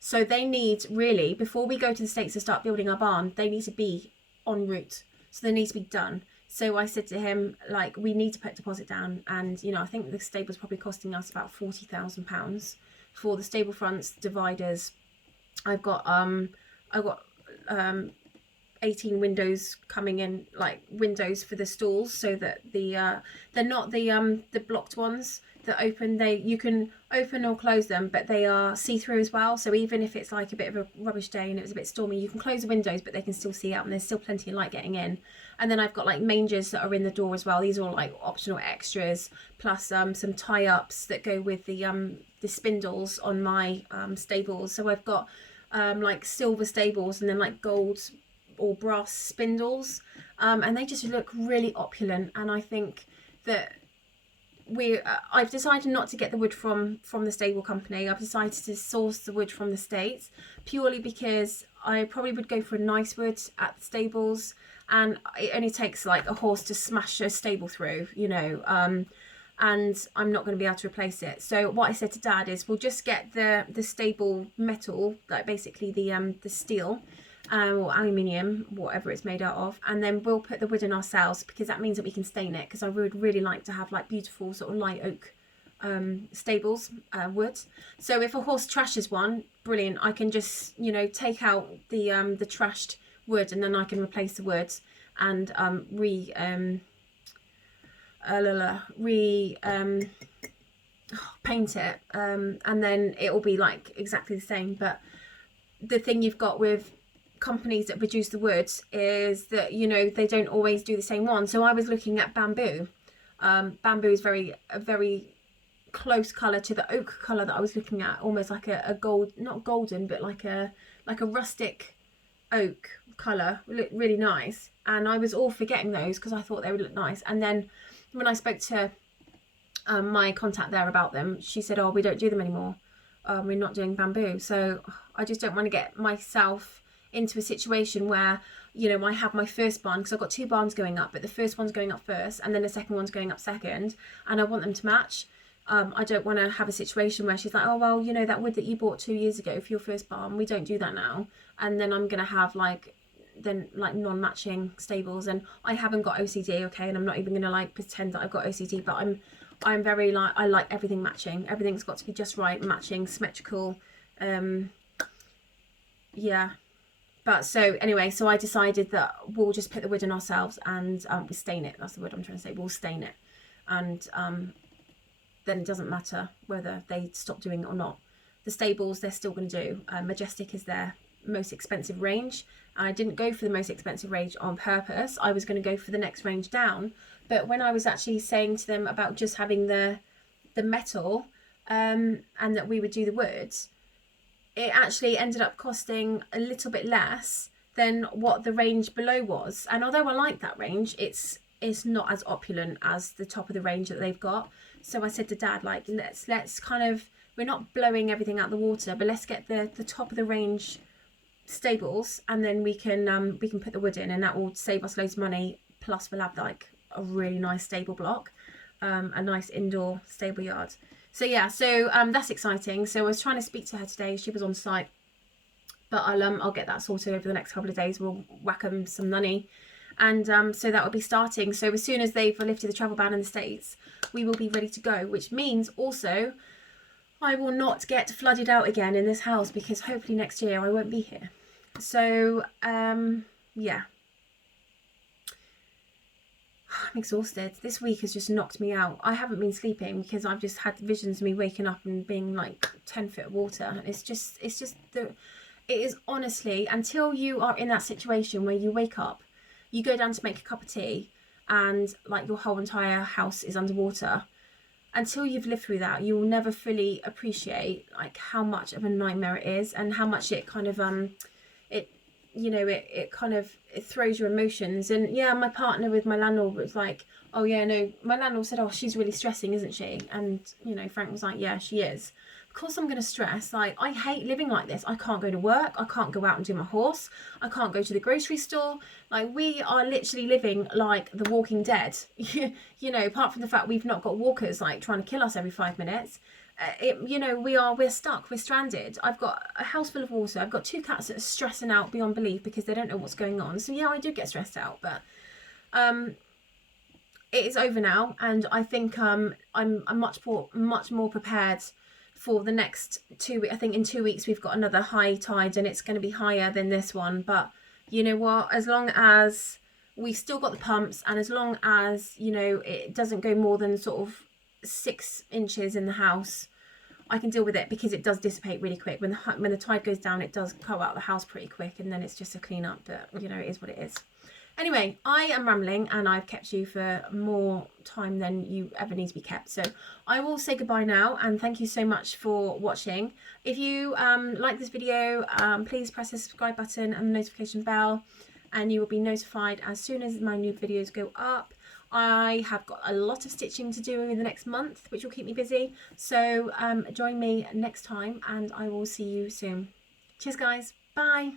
So they need, really, before we go to the States to start building our barn, they need to be en route. So they need to be done. So I said to him, like, we need to put a deposit down. And, you know, I think the stable's probably costing us about £40,000 for the stable fronts, dividers. I've got 18 windows coming in, like windows for the stalls, so that they're not the blocked ones that open. You can open or close them, but they are see-through as well. So even if it's like a bit of a rubbish day and it was a bit stormy, you can close the windows, but they can still see out, and there's still plenty of light getting in. And then I've got like mangers that are in the door as well. These are all like optional extras, plus some tie-ups that go with the spindles on my stables. So I've got like silver stables and then like gold or brass spindles, and they just look really opulent. And I think that I've decided not to get the wood from the stable company. I've decided to source the wood from the States, purely because I probably would go for a nice wood at the stables, and it only takes like a horse to smash a stable through, you know, and I'm not going to be able to replace it. So what I said to Dad is, we'll just get the stable metal, like basically the steel, or aluminium, whatever it's made out of, and then we'll put the wood in ourselves, because that means that we can stain it, because I would really like to have like beautiful sort of light oak stables, wood. So if a horse trashes one, brilliant, I can just, you know, take out the trashed wood, and then I can replace the wood and paint it, and then it will be like exactly the same. But the thing you've got with companies that produce the wood is that, you know, they don't always do the same one. So I was looking at bamboo. Bamboo is a very close colour to the oak colour that I was looking at, almost like a gold, not golden, but like a rustic oak colour. Looked really nice, and I was all for getting those because I thought they would look nice. And then when I spoke to my contact there about them, she said, oh, we don't do them anymore, we're not doing bamboo. So I just don't want to get myself into a situation where, you know, I have my first barn, because I've got 2 barns going up, but the first one's going up first and then the second one's going up second, and I want them to match. I don't want to have a situation where she's like, oh, well, you know, that wood that you bought 2 years ago for your first barn, we don't do that now. And then I'm going to have like non-matching stables, and I haven't got OCD, okay, and I'm not even going to like pretend that I've got OCD, but I'm very like, I like everything matching. Everything's got to be just right, matching, symmetrical. Yeah. But so anyway, so I decided that we'll just put the wood in ourselves, and we stain it. That's the word I'm trying to say. We'll stain it, and then it doesn't matter whether they stop doing it or not. The stables, they're still going to do. Majestic is their most expensive range. I didn't go for the most expensive range on purpose. I was going to go for the next range down. But when I was actually saying to them about just having the metal, and that we would do the wood, it actually ended up costing a little bit less than what the range below was. And although I like that range, it's not as opulent as the top of the range that they've got. So I said to Dad, like, let's kind of, we're not blowing everything out the water, but let's get the top of the range stables, and then we can put the wood in, and that will save us loads of money. Plus we'll have like a really nice stable block, a nice indoor stable yard. So yeah, so that's exciting. So I was trying to speak to her today. She was on site, but I'll get that sorted over the next couple of days. We'll whack them some money, and so that will be starting. So as soon as they've lifted the travel ban in the States, we will be ready to go, which means also I will not get flooded out again in this house, because hopefully next year I won't be here. So yeah, I'm exhausted. This week has just knocked me out. I haven't been sleeping because I've just had visions of me waking up and being like 10 foot of water. It is honestly, until you are in that situation where you wake up, you go down to make a cup of tea, and like your whole entire house is underwater. Until you've lived through that, you will never fully appreciate like how much of a nightmare it is, and how much it kind of it throws your emotions. And yeah, my partner with my landlord was like, oh yeah, no, my landlord said, oh, she's really stressing, isn't she? And you know, Frank was like, yeah, she is. of course I'm going to stress. Like, I hate living like this. I can't go to work. I can't go out and do my horse. I can't go to the grocery store. Like, we are literally living like the Walking Dead. You know, apart from the fact we've not got walkers like trying to kill us every 5 minutes. You know, we're stuck. We're stranded. I've got a house full of water. I've got 2 cats that are stressing out beyond belief because they don't know what's going on. So yeah, I do get stressed out, but it is over now, and I think I'm much more prepared for the next 2 weeks. I think in 2 weeks we've got another high tide, and it's going to be higher than this one. But you know what? As long as we've still got the pumps, and as long as, you know, it doesn't go more than sort of 6 inches in the house, I can deal with it, because it does dissipate really quick. When the tide goes down, it does go out the house pretty quick, and then it's just a clean up. But you know, it is what it is. Anyway, I am rambling, and I've kept you for more time than you ever need to be kept. So I will say goodbye now, and thank you so much for watching. If you like this video, please press the subscribe button and the notification bell, and you will be notified as soon as my new videos go up. I have got a lot of stitching to do in the next month, which will keep me busy. So join me next time, and I will see you soon. Cheers, guys. Bye.